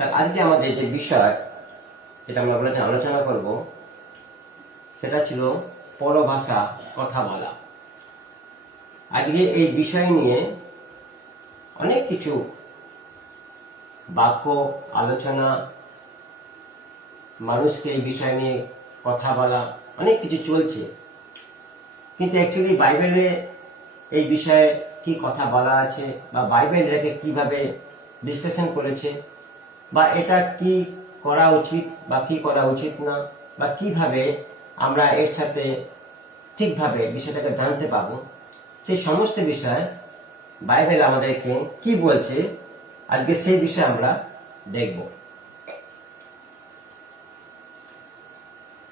তার আজকে আমাদের যে বিষয় যেটা আমরা আলোচনা করব সেটা ছিল পরভাষা কথা বলা। আজকে এই বিষয় নিয়ে অনেক কিছু বাক্য আলোচনা, মানুষকে এই বিষয় নিয়ে কথা বলা, অনেক কিছু চলছে, কিন্তু অ্যাকচুয়ালি বাইবেলে এই বিষয়ে কি কথা বলা আছে বা বাইবেল এটাকে কিভাবে বিশ্লেষণ করেছে বা এটা কি করা উচিত বা কি করা উচিত না বা কিভাবে আমরা এর সাথে ঠিকভাবে বিষয়টাকে জানতে পাবো, সেই সমস্ত বিষয় বাইবেল আমাদেরকে কি বলছে আজকে সেই বিষয়ে আমরা দেখব।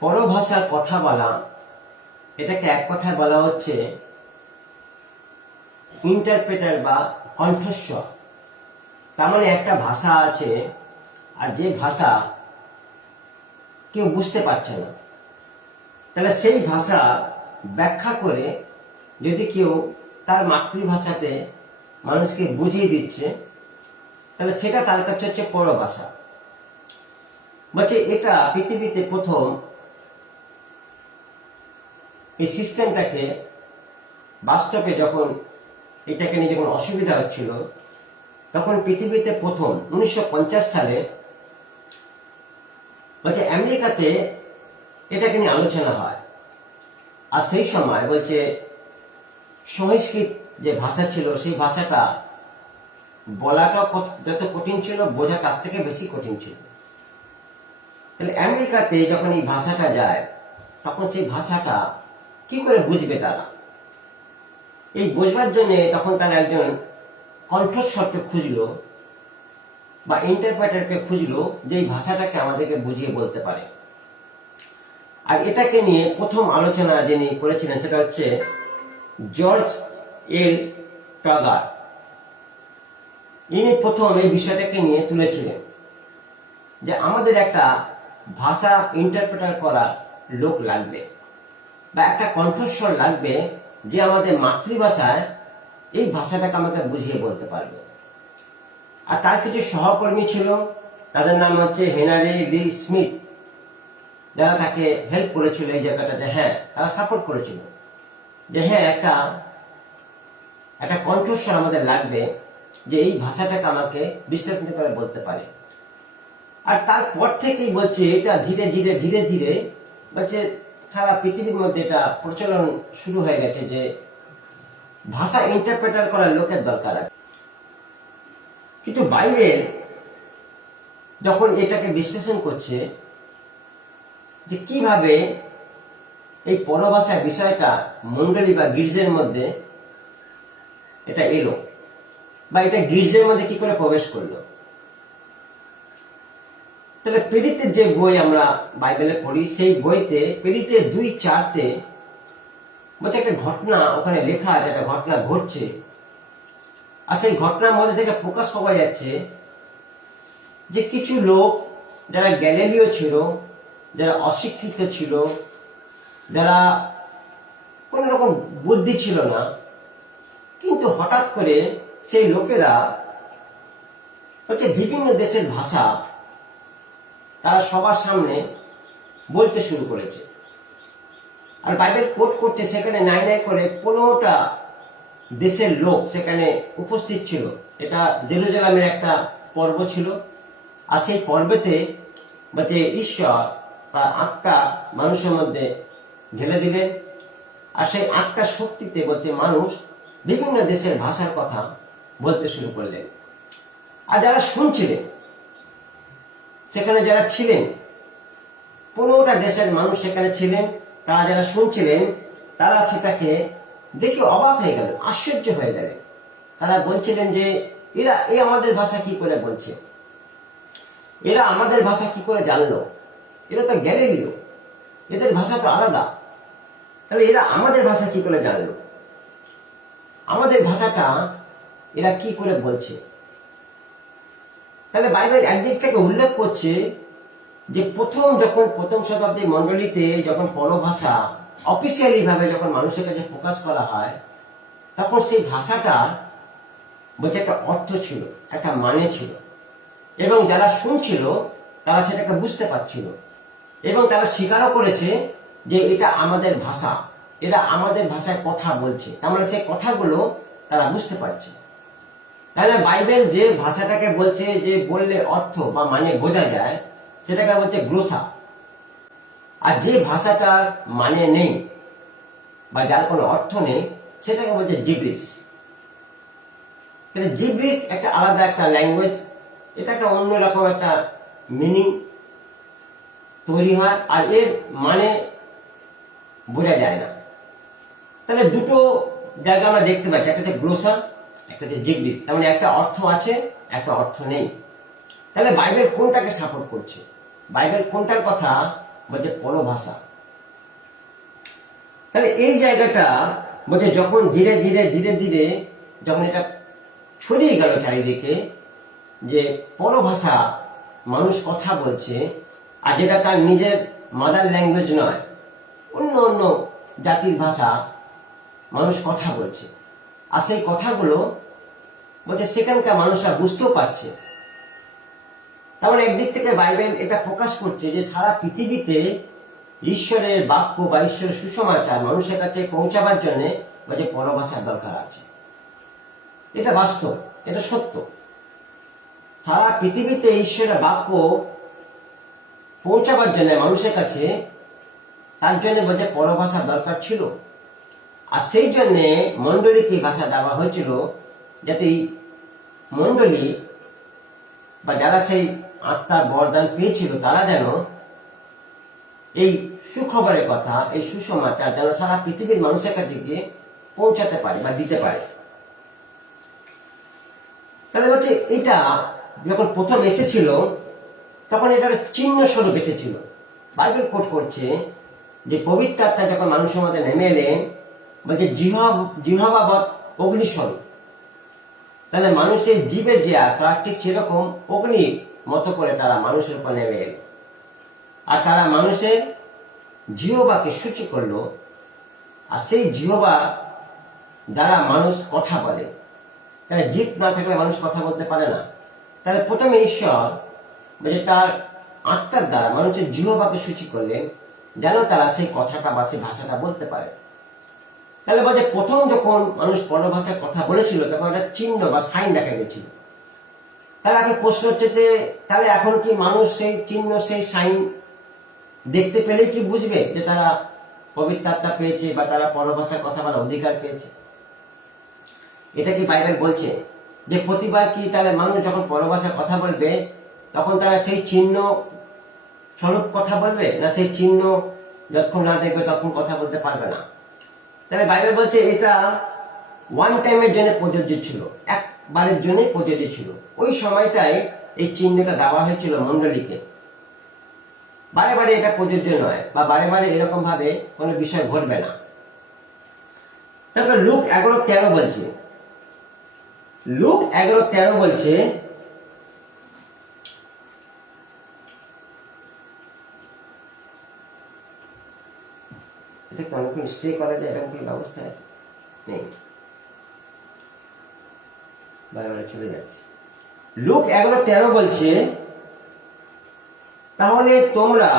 পরভাষার কথা বলা, এটাকে এক কথায় বলা হচ্ছে ইন্টারপ্রেটার বা কণ্ঠস্বর। তার মানে একটা ভাষা আছে আর যে ভাষা কেউ বুঝতে পারছে না, তাহলে সেই ভাষা ব্যাখ্যা করে যদি কেউ তার মাতৃভাষাতে মানুষকে বুঝিয়ে দিচ্ছে, তাহলে সেটা তার কাছে হচ্ছে পরভাষা। বলছে এটা পৃথিবীতে প্রথম এই সিস্টেমটাকে বাস্তবে যখন এটাকে নিয়ে যখন অসুবিধা হচ্ছিল, তখন পৃথিবীতে প্রথম 1950 সালে বলছে আমেরিকাতে এটাকে নিয়ে আলোচনা হয়। আর সেই সময় বলছে সংস্কৃত যে ভাষা ছিল সেই ভাষাটা বলাটা যত কঠিন ছিল, বোঝা তার থেকে বেশি কঠিন ছিল। তাহলে আমেরিকাতে যখন এই ভাষাটা যায়, তখন সেই ভাষাটা কি করে বুঝবে তারা? এই বুঝবার জন্য তখন তারা একজন কণ্ঠস্বরকে খুঁজলো বা ইন্টারপ্রেটারকে খুঁজলো, যে এই ভাষাটাকে আমাদেরকে বুঝিয়ে বলতে পারে। আর এটাকে নিয়ে প্রথম আলোচনা যিনি করেছিলেন সেটা হচ্ছে জর্জ এল টগার। ইনি প্রথম এই বিষয়টাকে নিয়ে তুলেছিলেন যে আমাদের একটা ভাষা ইন্টারপ্রেটার করা লোক লাগবে বা একটা কণ্ঠস্বর লাগবে যে আমাদের মাতৃভাষায় এই ভাষাটাকে আমাকে বুঝিয়ে বলতে পারবে। আর তার কিছু সহকর্মী ছিল, তাদের নাম হচ্ছে হেনরি লি স্মিথ, যারা তাকে হেল্প করেছিল এই জায়গাটাতে। হ্যাঁ, তারা সাপোর্ট করেছিল যে হ্যাঁ, একটা কণ্ঠস্বর আমাদের লাগবে যে এই ভাষাটাকে আমাকে বিশ্লেষণ করে বলতে পারে। আর তারপর থেকেই বলছে এটা ধীরে ধীরে ধীরে ধীরে বলছে সারা পৃথিবীর মধ্যে এটা প্রচলন শুরু হয়ে গেছে যে ভাষা ইন্টারপ্রেটার করার লোকের দরকার আছে। কিন্তু বাইবেল যখন এটাকে বিশ্লেষণ করছে যে কিভাবে এই পরভাষা বিষয়টা মণ্ডলী বা গির্জের মধ্যে এটা এলো বা এটা গির্জের মধ্যে কি করে প্রবেশ করলো, তাহলে প্রেরিতের যে বই আমরা বাইবেলে পড়ি, সেই বইতে প্রেরিতের 2:4-তে বলছে একটা ঘটনা ওখানে লেখা আছে, একটা ঘটনা ঘটছে। আর সেই ঘটনার মধ্যে থেকে প্রকাশ পাওয়া যাচ্ছে যে কিছু লোক যারা গ্যালিলীয় ছিল, যারা অশিক্ষিত ছিল, যারা কোন রকম বুদ্ধি ছিল না, কিন্তু হঠাৎ করে সেই লোকেরা হচ্ছে বিভিন্ন দেশের ভাষা তারা সবার সামনে বলতে শুরু করেছে। আর বাইবেল কোট করছে, সেখানে নাই নাই করে 15টা দেশের লোক সেখানে উপস্থিত ছিল। এটা জেরুজালেমের একটা পর্ব ছিল। আর সেই পর্বেতে বলছে ঈশ্বর তার আত্মা মানুষের মধ্যে ঢেলে দিলেন। আর সেই আত্মার শক্তিতে বলছে মানুষ বিভিন্ন দেশের ভাষার কথা বলতে শুরু করলেন। আর যারা শুনছিলেন, সেখানে যারা ছিলেন, 15টা দেশের মানুষ সেখানে ছিলেন, তারা যারা শুনছিলেন তারা সেটাকে দেখে অবাক হয়ে গেলেন, আশ্চর্য হয়ে গেলেন। তারা বলছিলেন যে এরা আমাদের ভাষা কি করে বলছে, এরা আমাদের ভাষা কি করে জানলো, এরা তো গ্যালিলীয়, এদের ভাষা তো আলাদা, তাহলে এরা আমাদের ভাষা কি করে জানলো, আমাদের ভাষাটা এরা কি করে বলছে। তাহলে বাইবেল একদিক থেকে উল্লেখ করছে যে প্রথম শতাব্দীর মণ্ডলীতে যখন পরভাষা অফিসিয়ালি ভাবে যখন মানুষের কাছে প্রকাশ করা হয়, তখন সেই ভাষাটা বলছে একটা অর্থ ছিল, একটা মানে ছিল। এবং যারা শুনছিল তারা সেটাকে বুঝতে পারছিল, এবং তারা স্বীকারও করেছে যে এটা আমাদের ভাষা, এরা আমাদের ভাষায় কথা বলছে, তার মানে সেই কথাগুলো তারা বুঝতে পারছে। তাহলে বাইবেল যে ভাষাটাকে বলছে, যে বললে অর্থ বা মানে বোঝা যায়, সেটাকে বলছে গ্লোসা। আর যে ভাষাটার মানে নেই বা যার কোনো অর্থ নেই, সেটাকে বলছে জিব্রিশ। জিব্রিশ একটা আলাদা একটা ল্যাঙ্গুয়েজ, এটা একটা অন্যরকম একটা মিনিং তৈরি হয়, আর এর মানে বোঝা যায় না। তাহলে দুটো জায়গা আমরা দেখতে পাচ্ছি, একটা হচ্ছে গ্লোসা, একটা হচ্ছে জিব্রিশ। তার মানে একটা অর্থ আছে, একটা অর্থ নেই। তাহলে বাইবেল কোনটাকে সাপোর্ট করছে? বাইবেল কোনটার কথা বলছে? পরভাষা। তাহলে এই জায়গাটা বলছে যখন ধীরে ধীরে ধীরে ধীরে যখন এটা ছড়িয়ে গেল চারিদিকে, যে পরভাষা মানুষ কথা বলছে, আর যেটা তার নিজের মাদার ল্যাঙ্গুয়েজ নয়, অন্য অন্য জাতির ভাষা মানুষ কথা বলছে, আর সেই কথাগুলো বলছে সেখানকার মানুষরা বুঝতেও পারছে। তাহলে একদিক থেকে বাইবেল এটা প্রকাশ করছে যে সারা পৃথিবীতে ঈশ্বরের বাক্য বা ঈশ্বরের সুসমাচার মানুষের কাছে পৌঁছাবার জন্য বলছে পরভাষার দরকার আছে। এটা বাস্তব, এটা সত্য। সারা পৃথিবীতে ঈশ্বরের বাক্য পৌঁছাবার জন্য মানুষের কাছে, তার জন্য বলছে পরভাষার দরকার ছিল। আর সেই জন্যে মণ্ডলীকে ভাষা দেওয়া হয়েছিল, যাতে মণ্ডলী বা যারা সেই আত্মার বরদান পেয়েছিল তারা যেন এই সুখবরের কথা, এই সুসমাচার যেন সারা পৃথিবীর মানুষের কাছে গিয়ে পৌঁছাতে পারে বা দিতে পারে। তাহলে বলছে এটা যখন প্রথম এসেছিল তখন এটা চিহ্ন স্বরূপ এসেছিল। বাইবেল কোট করছে যে পবিত্র আত্মা যখন মানুষের মধ্যে নেমে এলেন, বলছে জিহ্বাবৎ অগ্নিস্বরূপ। তাহলে মানুষের জীবের যে আকার ঠিক সেরকম অগ্নির মতো করে তারা মানুষের উপর নেমে এল, আর তারা মানুষের জিহ্বাকে সূচি করলো, আর সেই জিহ্বা দ্বারা মানুষ কথা বলে। তাহলে জিভ না থাকলে মানুষ কথা বলতে পারে না। তাহলে প্রথমে ঈশ্বর মানে তার আত্মার দ্বারা মানুষের জিহ্বাকে সূচি করলেন, যেন তারা সেই কথাটা বা সেই ভাষাটা বলতে পারে। তাহলে বলছে প্রথম যখন মানুষ পরভাষায় কথা বলেছিল তখন একটা চিহ্ন বা সাইন দেখা গেছিল। তাহলে এখন প্রশ্ন হচ্ছে যে তাহলে এখন কি মানুষ সেই চিহ্ন, সেই সাইন দেখতে পেলেই কি বুঝবে যে তারা পবিত্র আত্মা পেয়েছে বা তারা পরভাষায় কথা বলার অধিকার পেয়েছে? এটা কি বাইবেল বলছে যে প্রতিবার কি তাহলে মানুষ যখন পরভাষায় কথা বলবে তখন তারা সেই চিহ্ন স্বরূপ কথা বলবে, না সেই চিহ্ন যতক্ষণ না দেখবে তখন কথা বলতে পারবে না? তাহলে বাইবেল বলছে এটা ওয়ান টাইমের জন্য প্রযোজ্য ছিল, একবারের জন্য প্রযোজ্য ছিল। ওই সময়টাই এই চিহ্নটা দেওয়া হয়েছিল মণ্ডলীকে। বারে বারে এটা প্রযোজ্য নয়, বা বারে বারে এরকম ভাবে কোনো বিষয় ঘটবে না। তারপর লুক 11:13 বলছে, লুক 11:13 বলছে, এটা অনেকক্ষণ স্টে করা যায় এরকম কি ব্যবস্থা আছে? নেই, বারে বারে চলে যাচ্ছে। লুক 11:13 বলছে, তাহলে তোমরা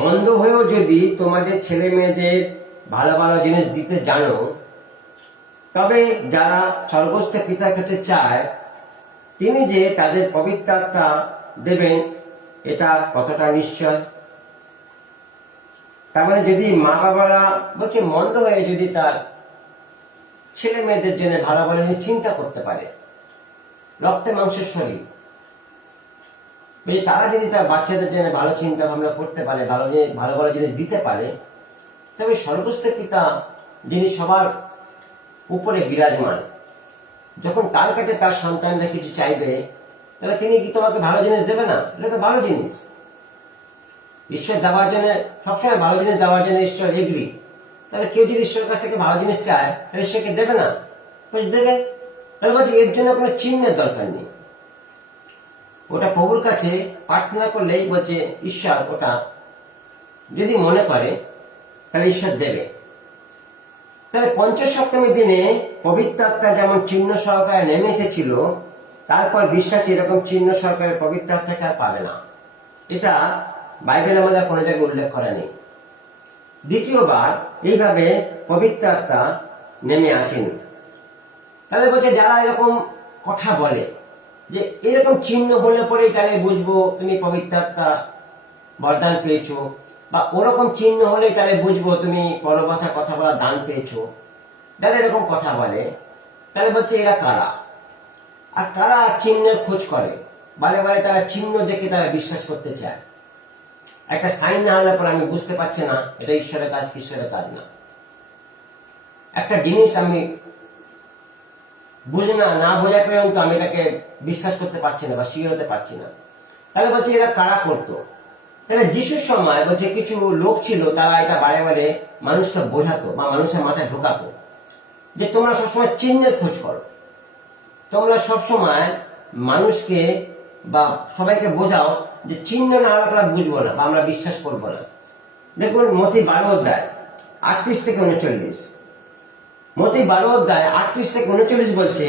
মন্দ হয়েও যদি তোমাদের ছেলে মেয়েদের ভালো ভালো জিনিস দিতে জানো, তবে যারা স্বর্গস্থ পিতার কাছে চায় তিনি যে তাদের পবিত্র আত্মা দেবেন এটা কতটা নিশ্চয়। তার মানে যদি মা বাবারা বলছে মন্দ হয়ে যদি তার ছেলে মেয়েদের জন্য ভালো ভালো চিন্তা করতে পারে, রক্তে মাংসের শরীর, তারা যদি তার বাচ্চাদের জন্য ভালো চিন্তা ভাবনা করতে পারে, ভালো ভালো জিনিস দিতে পারে, তবে স্বর্গস্থ পিতা যিনি সবার উপরে বিরাজমান, যখন তার কাছে তার সন্তানরা কিছু চাইবে তাহলে তিনি কি তোমাকে ভালো জিনিস দেবে না? এটা তো ভালো জিনিস। ঈশ্বর দেওয়ার জন্য, সবসময় ভালো জিনিস দেওয়ার জন্য ঈশ্বর এগ্রি। তাহলে কেউ যদি ঈশ্বরের কাছ থেকে ভালো জিনিস চায় তাহলে ঈশ্বরকে দেবে না? দেবে। তাহলে বলছি এর জন্য কোনো চিহ্নের দরকার নেই, ওটা প্রভুর কাছে প্রার্থনা করলেই বলছে ঈশ্বর ওটা যদি মনে করে তাহলে ঈশ্বর দেবে। তাহলে পঞ্চসপ্তমীর দিনে পবিত্র আত্মা যেমন চিহ্ন সহকারে নেমে এসেছিল, তারপর বিশ্বাসী এরকম চিহ্ন সরকারের পবিত্র আত্মাকে আর পাবে না। এটা বাইবেলের মধ্যে কোনো জায়গায় উল্লেখ করা নেই। দ্বিতীয়বার এইভাবে পবিত্র আত্মা নেমে আসেনি। তাহলে বলছে যারা এরকম কথা বলে যে এরকম চিহ্ন হলে পরে তাহলে বুঝবো তুমি পবিত্র আত্মা বরদান পেয়েছো, বা ওরকম চিহ্ন হলে তাহলে বুঝবো তুমি পরভাষা কথা বলা দান পেয়েছো, যারা এরকম কথা বলে তাহলে বলছে এরা কারা, আর কারা চিহ্নের খোঁজ করে, বারে বারে তারা চিহ্ন দেখে তারা বিশ্বাস করতে চায়। একটা সাইন না হলে পরে আমি বুঝতে পারছি না এটা ঈশ্বরের কাজ কি ঈশ্বরের কাজ না। একটা জিনিস আমি বুঝে না বোঝা পর্যন্ত আমি এটাকে বিশ্বাস করতে পারছি না বা শিওর হতে পারছি না। তাহলে বলছে এরা কারা করতো। তাহলে যিশুর সময় বলছে কিছু লোক ছিল, তারা এটা বারে বারে মানুষকে বোঝাতো বা মানুষের মাথায় ঢোকাতো যে তোমরা সবসময় চিহ্নের খোঁজ করো, তোমরা সবসময় মানুষকে বা সবাইকে বোঝাও যে চিহ্ন না হলে আমরা বুঝবো না বা আমরা বিশ্বাস করবো না। দেখুন মতি 12 অধ্যায় 38 থেকে 39, মতি 12 অধ্যায় 38 থেকে 39 বলছে,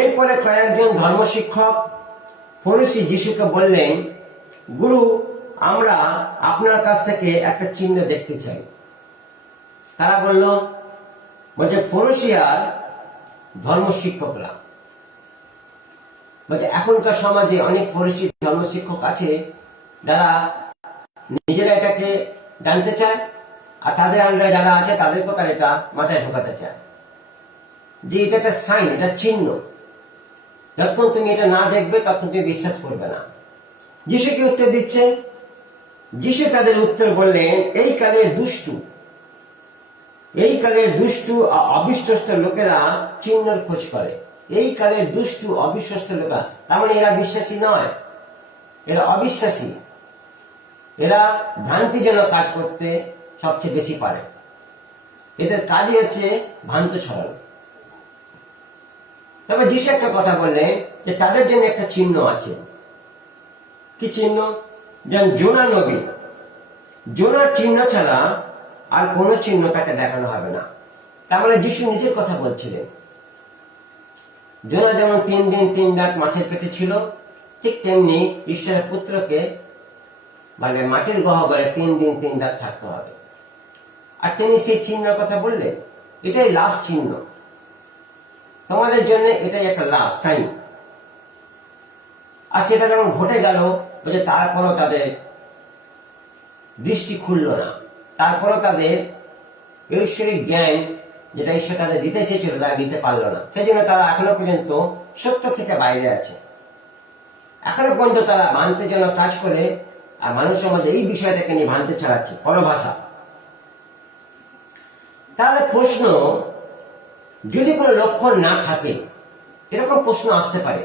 এরপরে কয়েকজন ধর্মশিক্ষক ফরিসি যিশুকে বললেন, গুরু, আমরা আপনার কাছ থেকে একটা চিহ্ন দেখতে চাই। তারা বলল, বলছে ফরিসি আর ধর্মশিক্ষকরা। বলছে এখনকার সমাজে অনেক ফরিসি ধর্মশিক্ষক আছে যারা নিজেরা এটাকে জানতে চায়, আর তাদের আন্ডারে যারা আছে তাদেরকেও তারা এটা মাথায় ঢোকাতে চায় যে এটা একটা সাইন, এটা চিহ্ন, যতক্ষণ তুমি এটা না দেখবে ততক্ষণ তুমি বিশ্বাস করবে না। যিশু কি উত্তর দিচ্ছে? যিশু তাদের উত্তর বললেন, এই কালের দুষ্টু অবিশ্বস্ত লোকেরা চিহ্নের খোঁজ করে। এই কালের দুষ্টু অবিশ্বস্ত লোকেরা, তার মানে এরা বিশ্বাসী নয়, এরা অবিশ্বাসী, এরা ভ্রান্তিজনক কাজ করতে সবচেয়ে বেশি পারে। এদের কাজই হচ্ছে ভ্রান্ত ছড়ানো। তবে যিশু একটা কথা বললেন যে তাদের জন্য একটা চিহ্ন আছে। কি চিহ্ন? যেমন জোনা নবী, জোনার চিহ্ন ছাড়া আর কোনো চিহ্ন তাকে দেখানো হবে না। তার মানে যিশু নিজের কথা বলছিলেন। জোনা যেমন 3 দিন 3 রাত মাছের পেটে ছিল, ঠিক তেমনি ঈশ্বরের পুত্রকে মানে মাটির গহ্বরে 3 দিন 3 রাত থাকতে হবে। আর তিনি সেই চিহ্নের কথা বললেন, এটাই লাস্ট চিহ্ন তোমাদের জন্য, এটাই একটা লাস্ট সাইন। আর সেটা যখন ঘটে গেল, বলছে তারপরও তাদের দৃষ্টি খুলল না, তারপরও তাদের ঐশ্বরিক জ্ঞান যেটা ঈশ্বর তাদের দিতে চেয়েছিল তারা দিতে পারল না। সেই জন্য তারা এখনো পর্যন্ত সত্য থেকে বাইরে আছে। এখনো পর্যন্ত তারা ভ্রান্তির জন্য কাজ করে, আর মানুষের মধ্যে এই বিষয়টাকে নিয়ে ভ্রান্তি ছড়াচ্ছে, পরভাষা। তাহলে প্রশ্ন, যদি কোনো লক্ষণ না থাকে, এরকম প্রশ্ন আসতে পারে,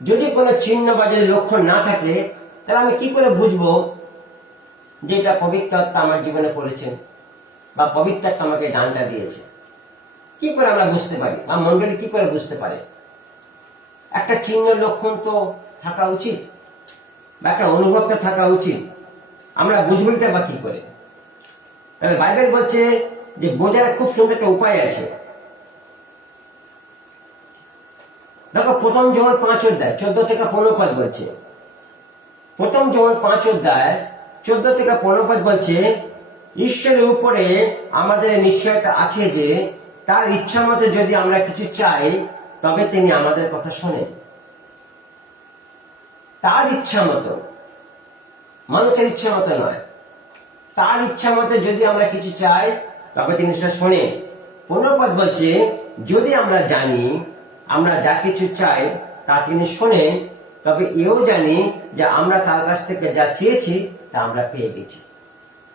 যদি কোনো চিহ্ন বা যদি লক্ষণ না থাকে, তাহলে আমি কি করে বুঝবো যে এটা পবিত্র আত্মা আমার জীবনে করেছেন বা পবিত্র আত্মা আমাকে দানটা দিয়েছে? কি করে আমরা বুঝতে পারি বা মন্ডলী কি করে বুঝতে পারে? একটা চিহ্ন লক্ষণ তো থাকা উচিত বা একটা অনুভবটা থাকা উচিত। আমরা বুঝবইটা বা কি করে? তবে বাইবেল বলছে যে বোঝার খুব সুন্দর একটা উপায় আছে। দেখো প্রথম যোহন 5 অধ্যায় 14 থেকে 15 পদ বলছে, প্রথম যোহন 5 অধ্যায় 14 থেকে 15 পদ বলছে, ঈশ্বরের উপরে আমাদের নিশ্চয়তা আছে যে তার ইচ্ছা মতো যদি আমরা কিছু চাই তবে তিনি আমাদের কথা শোনেন। তার ইচ্ছা মতো, মানুষের ইচ্ছা মতো নয়, তার ইচ্ছা মতো যদি আমরা কিছু চাই তবে তিনি সেটা শোনেন। 15 পদ বলছে, যদি আমরা জানি আমরা যা কিছু চাই তা তিনি শোনেন, তবে এও জানি যে আমরা তার কাছ থেকে যা চেয়েছি তা আমরা পেয়ে গেছি।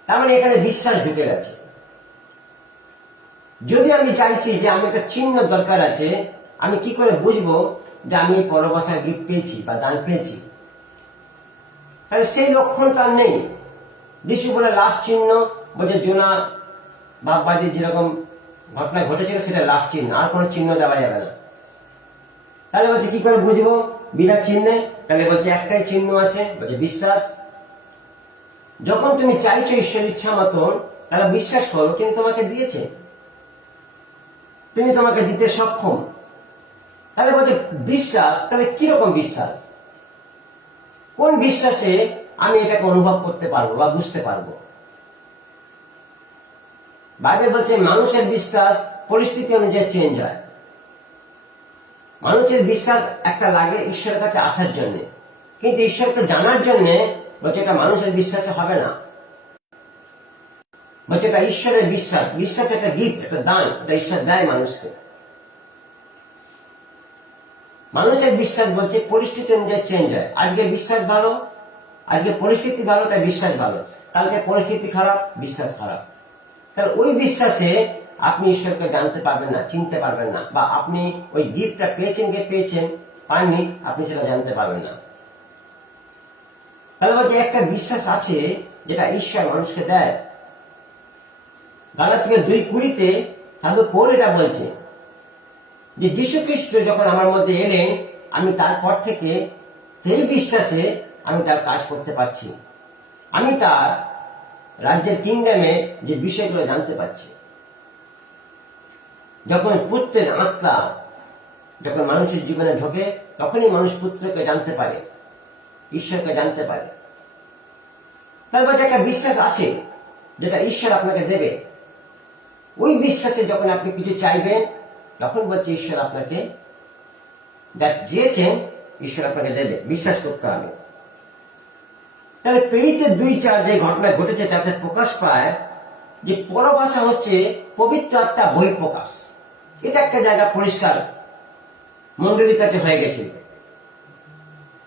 তার মানে এখানে বিশ্বাস ঢুকে গেছে। যদি আমি চাইছি যে আমি একটা চিহ্ন দরকার আছে, আমি কি করে বুঝবো যে আমি পরভাষার গিফট পেয়েছি বা দান পেয়েছি? তাহলে সেই লক্ষণ তার নেই। যিশু বলে লাস্ট চিহ্ন, বলছে জোনা বাপবাদী যেরকম ঘটনা ঘটেছিল সেটা লাস্ট চিহ্ন, আর কোনো চিহ্ন দেওয়া যাবে না। তাহলে বলছে কি করে বুঝবো বিনা চিহ্নে? তাহলে বলছে একটাই চিহ্ন আছে, বলছে বিশ্বাস। যখন তুমি চাইছো ঈশ্বরের ইচ্ছা মতন, তাহলে বিশ্বাস করো তিনি তোমাকে দিয়েছে, তিনি তোমাকে দিতে সক্ষম। তাহলে বলছে বিশ্বাস, তাহলে কিরকম বিশ্বাস? কোন বিশ্বাসে আমি এটাকে অনুভব করতে পারবো বা বুঝতে পারবো? বাইবেল বলছে মানুষের বিশ্বাস পরিস্থিতি অনুযায়ী চেঞ্জ হয়। মানুষের বিশ্বাস একটা লাগে ঈশ্বরের কাছে আসার জন্য, কিন্তু ঈশ্বরকে জানার জন্য বলছে এটা মানুষের বিশ্বাসে হবে না। বলছে এটা ঈশ্বরের বিশ্বাস। বিশ্বাস একটা গিফট, একটা দান, এটা ঈশ্বর দেয় মানুষকে। মানুষের বিশ্বাস বলছে পরিস্থিতি অনুযায়ী চেঞ্জ হয়। আজকে বিশ্বাস ভালো, আজকে পরিস্থিতি ভালো তাই বিশ্বাস ভালো, কালকে পরিস্থিতি খারাপ বিশ্বাস খারাপ। তাহলে ওই বিশ্বাসে আপনি ঈশ্বরকে জানতে পারবেন না, চিনতে পারবেন না, বা আপনি ওই গিফটটা পেয়েছেন পাননি, আপনি সেটা জানতে পারবেন না। তাহলে বলছে একটা বিশ্বাস আছে যেটা ঈশ্বর মানুষকে দেয়। গালাতীয় 2:20 সাধু পৌল এটা বলছে যে যীশু খ্রিস্ট যখন আমার মধ্যে এলেন, আমি তারপর থেকে সেই বিশ্বাসে আমি তার কাজ করতে পারছি। আমি তার রাজ্যের কিংডমে যে বিষয়গুলো জানতে পারছি। যখন পুত্রের আত্মা যখন মানুষের জীবনে ঢোকে, তখনই মানুষ পুত্রকে জানতে পারে, ঈশ্বরকে জানতে পারে। তার মধ্যে একটা বিশ্বাস আছে যেটা ঈশ্বর আপনাকে দেবে। ওই বিশ্বাসে যখন আপনি কিছু চাইবেন, তখন বলছে ঈশ্বর আপনাকে যা চেয়েছেন ঈশ্বর আপনাকে দেবে। বিশ্বাস করতে হবে। তাহলে প্রেরিতের 2:4 যে ঘটনা ঘটেছে তাতে প্রকাশ পায় যে পরভাষা হচ্ছে পবিত্র আত্মা বহিঃপ্রকাশ। এটা একটা জায়গা পরিষ্কার মন্ডলীর কাছে হয়ে গেছে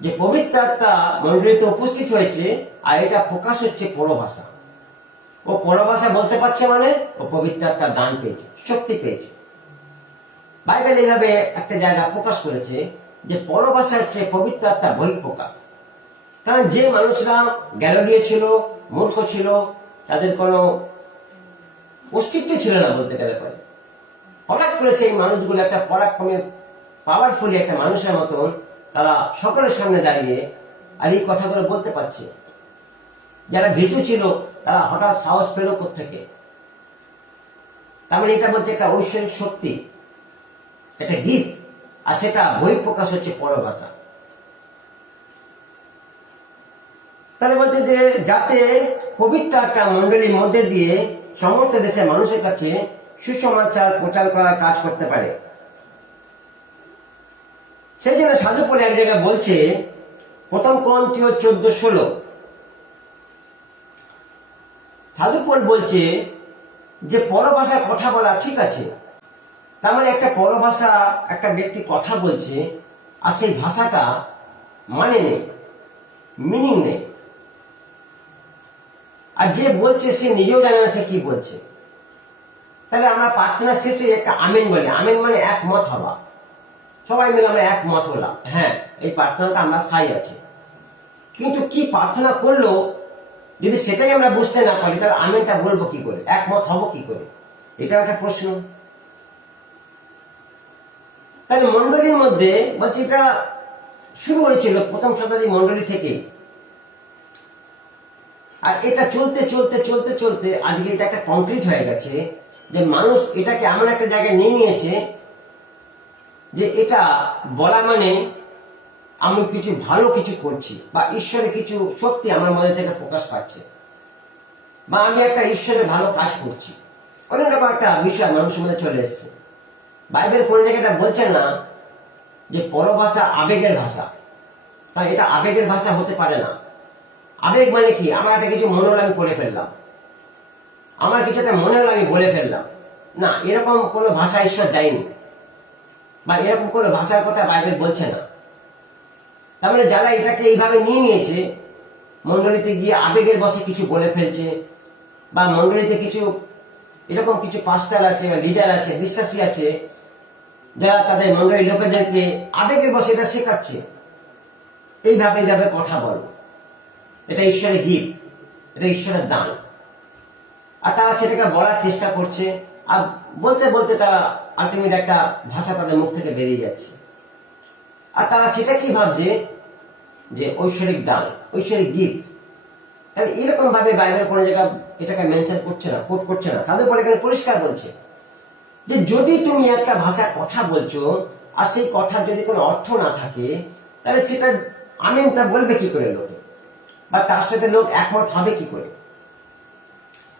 যে পবিত্র আত্মা মন্ডলীতে উপস্থিত হয়েছে, আর এটা প্রকাশ হচ্ছে পরভাষা। ও পরভাষা বলতে পারছে মানে ও পবিত্র আত্মার দান পেয়েছে, শক্তি পেয়েছে। বাইবেল এইভাবে একটা জায়গা প্রকাশ করেছে যে পরভাষা হচ্ছে পবিত্র আত্মার বহিঃপ্রকাশ। কারণ যে মানুষরা গ্যালোরীয় ছিল, মূর্খ ছিল, তাদের কোনো অস্তিত্ব ছিল না বলতে গেলে পারে, হঠাৎ করে সেই মানুষগুলো একটা পরাক্রমে পাওয়ারফুলি একটা মানুষের মতন তারা সকলের সামনে দাঁড়িয়ে আর এই কথাগুলো বলতে পারছে। যারা ভীতু ছিল তারা হঠাৎ সাহস পেল কোত্থেকে? তার মানে এটা বলছে একটা ঐশ্বরিক শক্তি, একটা গিফট, আর সেটা বহিঃপ্রকাশ হচ্ছে পরভাষা। তাহলে বলছে যে যাতে পবিত্র আত্মা মন্ডলীর মধ্যে দিয়ে সমস্ত দেশের মানুষের কাছে সুসমাচার প্রচার করার কাজ করতে পারে। সেই জন্য সাধু পৌল এক জায়গায় বলছে, প্রথম করন্থীয় 14:16 সাধু পৌল বলছে যে পরভাষায় কথা বলা ঠিক আছে। তার মানে একটা পরভাষা একটা ব্যক্তি কথা বলছে আর সেই ভাষাটা মানে নেই, মিনিং নেই, আর যে বলছে সে নিজেও জানে না সে কি বলছে। তাহলে আমরা প্রার্থনা শেষে একটা আমেন বলি। আমেন মানে একমত হওয়া, সবাই মিলে আমরা একমত হলাম, হ্যাঁ এই প্রার্থনাটা আমরা সাই আছি। কিন্তু কি প্রার্থনা করলো যদি সেটাই আমরা বুঝতে না পারি, তাহলে আমেনটা বলবো কি করে, একমত হব কি করে? এটাও একটা প্রশ্ন। তাহলে মন্ডলীর মধ্যে বলছি এটা শুরু হয়েছিল প্রথম শতাব্দী মন্ডলী থেকে, আর এটা চলতে চলতে চলতে চলতে আজকে এটা একটা কমপ্লিট হয়ে গেছে যে মানুষ এটাকে এমন একটা জায়গায় নিয়ে নিয়েছে যে এটা বলা মানে আমি কিছু ভালো কিছু করছি, বা ঈশ্বরের কিছু শক্তি আমার মধ্যে থেকে প্রকাশ পাচ্ছে, বা আমি একটা ঈশ্বরের ভালো কাজ করছি। অনেক রকম একটা বিষয় মানুষের মধ্যে চলে এসছে। বাইবেল কোন জায়গাটা বলছে না যে পরভাষা আবেগের ভাষা, তাই এটা আবেগের ভাষা হতে পারে না। আবেগ মানে কি, আমার একটা কিছু মনে হলো আমি করে ফেললাম, আমার কিছু একটা মনে হলো আমি বলে ফেললাম। না, এরকম কোনো ভাষা ঈশ্বর দেয়নি, বা এরকম কোনো ভাষার কথা বাইবেল বলছে না। তার মানে যারা এটাকে এইভাবে নিয়ে নিয়েছে, মন্ডলীতে গিয়ে আবেগের বশে কিছু বলে ফেলছে, বা মন্ডলীতে কিছু এরকম কিছু পাস্টার আছে, লিডার আছে, বিশ্বাসী আছে, যারা তাদের মন্ডলীর লোকেদেরকে আবেগের বশে এটা শেখাচ্ছে, এইভাবে এইভাবে কথা বলো, এটা ঈশ্বরের গিফট, এটা ঈশ্বরের দান। আর তারা সেটাকে বলার চেষ্টা করছে, আর বলতে বলতে তারা আলটিমেট একটা ভাষা তাদের মুখ থেকে বেরিয়ে যাচ্ছে। আর তারা সেটা কি ভাবছে যে ঐশ্বরিক দান, ঐশ্বরিক গিফট। তাহলে এরকম ভাবে বাইবেল কোনো জায়গায় এটাকে মেনশন করছে না, কোট করছে না। সাধু পৌল এখানে পরিষ্কার বলছে যে যদি তুমি একটা ভাষায় কথা বলছো আর সেই কথার যদি কোনো অর্থ না থাকে, তাহলে সেটা আমিনটা বলবে কি করে লোকে, বা তার সাথে লোক একমত হবে কি করে,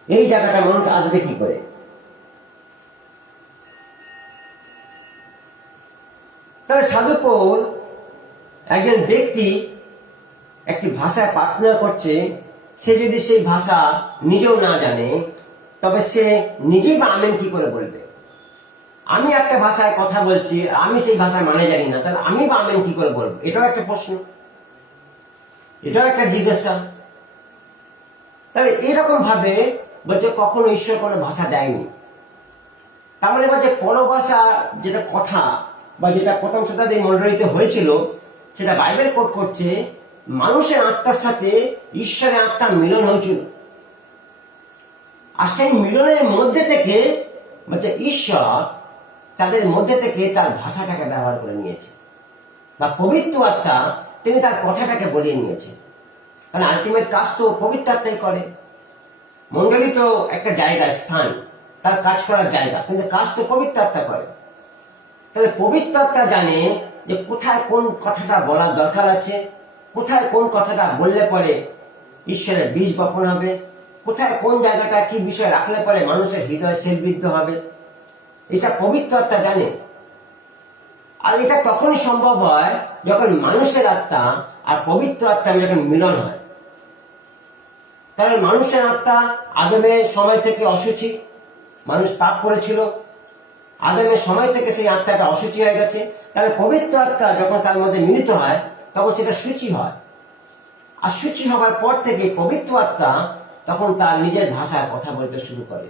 এই জায়গাটা মানুষ আসবে কি করে? তাহলে সাধু পৌল একজন ব্যক্তি একটি ভাষায় প্রার্থনা করছে, সে যদি সেই ভাষা নিজেও না জানে, তবে সে নিজেই বা আমিন কি করে বলবে? আমি একটা ভাষায় কথা বলছি, আমি সেই ভাষার মানে জানি না, তাহলে আমি বা আমিন কি করে বলবো? এটাও একটা প্রশ্ন, এটাও একটা জিজ্ঞাসা। তাহলে এরকম ভাবে বলছে কখনো ঈশ্বর কোনো ভাষা দেয়নি। তার মানে বলছে পরভাষা যেটা কথা বা যেটা প্রথম শতাব্দীর মণ্ডলীতে হয়েছিল, সেটা বাইবেল কোট করছে মানুষের আত্মার সাথে ঈশ্বরের আত্মার মিলন হয়েছিল। আর সেই মিলনের মধ্যে থেকে বলছে ঈশ্বর তাদের মধ্যে থেকে তার ভাষাটাকে ব্যবহার করে নিয়েছে, বা পবিত্র আত্মা তিনি তার কথাটাকে বলিয়ে নিয়েছে। কারণ আলটিমেট কাজ তো পবিত্র আত্মাই করে। মণ্ডলী তো একটা জায়গা, স্থান, তার কাজ করার জায়গা, কিন্তু কাজ তো পবিত্র আত্মা করে। তাহলে পবিত্র আত্মা জানে যে কোথায় কোন কথাটা বলার দরকার আছে, কোথায় কোন কথাটা বললে পরে ঈশ্বরের বীজ বপন হবে, কোথায় কোন জায়গাটা কি বিষয় রাখলে পরে মানুষের হৃদয় সেলবিদ্ধ হবে, এটা পবিত্র আত্মা জানে। আর এটা তখনই সম্ভব হয় যখন মানুষের আত্মা আর পবিত্র আত্মা যখন মিলন হয়। কারণ মানুষের আত্মা আদমের সময় থেকে অসুচি, মানুষ পাপ করেছিল, আদমের সময় থেকে সেই আত্মাটা অসুচি হয়ে গেছে। তাহলে পবিত্র আত্মা যখন তার মধ্যে মিলিত হয়, তখন সেটা সূচি হয়। আর সূচি হবার পর থেকে পবিত্র আত্মা তখন তার নিজের ভাষায় কথা বলতে শুরু করে।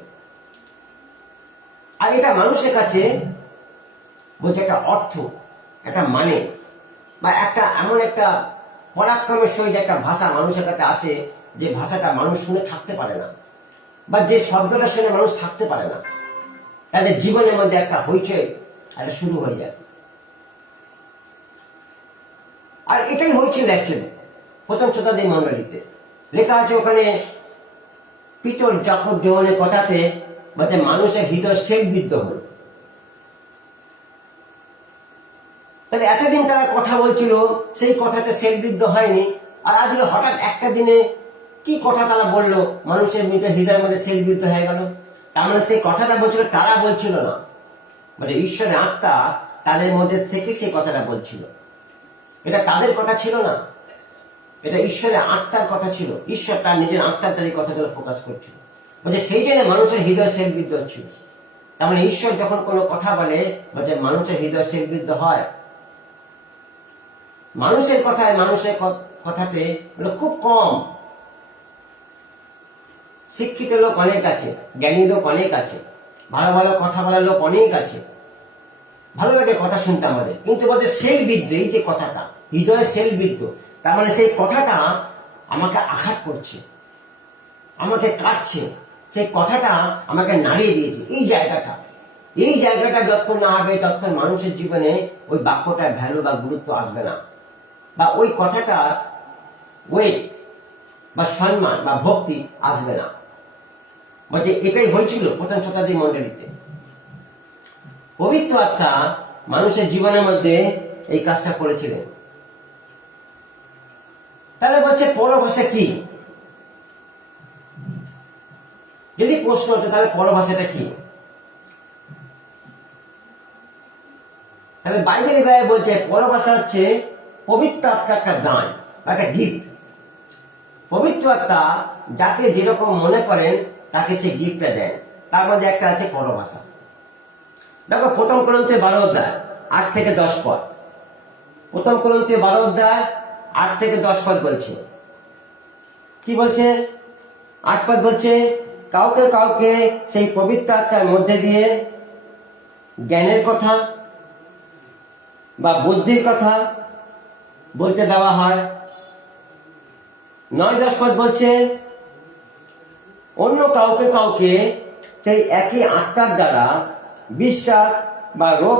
আর এটা মানুষের কাছে বলছে একটা অর্থ, একটা মানে, বা একটা এমন একটা পরাক্রমের সহিত একটা ভাষা মানুষের কাছে আসে, যে ভাষাটা মানুষ শুনে থাকতে পারে না, বা যে শব্দটা শুনে মানুষ থাকতে পারে না, তাদের জীবনের মধ্যে একটা হইচই একটা শুরু হয়ে যায়। আর এটাই হয়েছিল অ্যাকচুয়ালি প্রথম শতাব্দীর মণ্ডলীতে। লেখা আছে ওখানে পিতর জাকব যোহনের কথাতে বলছে মানুষের হৃদয় সেলবিদ্ধ হল। তাহলে এতদিন তারা কথা বলছিল, সেই কথাতে সেলবিদ্ধ হয়নি, আর আজকে হঠাৎ একটা দিনে কি কথা তারা বললো, মানুষের হৃদয়ের মধ্যে সেলবিদ্ধ হয়ে গেল। তার মানে সেই কথাটা বলছিল, তারা বলছিল না, মানে ঈশ্বরের আত্মা তাদের মধ্যে থেকে সেই কথাটা বলছিল। এটা তাদের কথা ছিল না, এটা ঈশ্বরের আত্মার কথা ছিল। ঈশ্বর তার নিজের আত্মার দ্বারা এই কথাগুলো প্রকাশ করছিল, বলছে সেই জন্য মানুষের হৃদয় সেলবিদ্ধ হচ্ছিল। তার মানে ঈশ্বর যখন কোনো কথা বলে, বলছে মানুষের হৃদয় সেলবিদ্ধ হয়। মানুষের কথায়, মানুষের কথাতে খুব কম। শিক্ষিত লোক অনেক আছে, জ্ঞানী লোক অনেক আছে, ভালো ভালো কথা বলার লোক অনেক আছে, ভালো লাগে কথা শুনতে আমাদের, কিন্তু বলছে সেলবিদ্ধ, এই যে কথাটা হৃদয়ে সেলবিদ্ধ, তার মানে সেই কথাটা আমাকে আঘাত করছে, আমাকে কাটছে, সেই কথাটা আমাকে নাড়িয়ে দিয়েছে। এই জায়গাটা যতক্ষণ না হবে, ততক্ষণ মানুষের জীবনে ওই বাক্যটার ভ্যালু বা গুরুত্ব আসবে না, বা ওই কথাটা ওয়েট বা সম্মান বা ভক্তি আসবে না। বলছে এটাই হয়েছিল প্রথম শতাব্দীর মণ্ডলীতে। পবিত্র আত্মা মানুষের জীবনের মধ্যে এই কাজটা করেছিলেন। তাহলে বলছে পরভাষা কি? যদি প্রশ্ন হতো তাহলে পরভাষাটা কি? তাহলে বাইবেল ভাবে বলছে পরভাষা হচ্ছে পবিত্র আত্মা একটা দান, একটা গিফট। পবিত্র আত্মা যাকে যেরকম মনে করেন তাকে সেই গিফটটা দেন, তার মধ্যে একটা আছে পরভাষা। দেখো প্রথম করন্থীয় 12 অধ্যায় 8 থেকে 10 পদ, প্রথম করন্থীয় 12 অধ্যায় 8 থেকে 10 পদ বলছে, কি বলছে? 8 পদ বলছে, কাউকে কাউকে সেই পবিত্র আত্মার মধ্যে দিয়ে জ্ঞানের কথা বা বুদ্ধির কথা বলতে দেওয়া হয়। 9-10 পদ বলছে, অন্য কাউকে কাউকে সেই একই আত্মার দ্বারা বিশ্বাস বা রোগ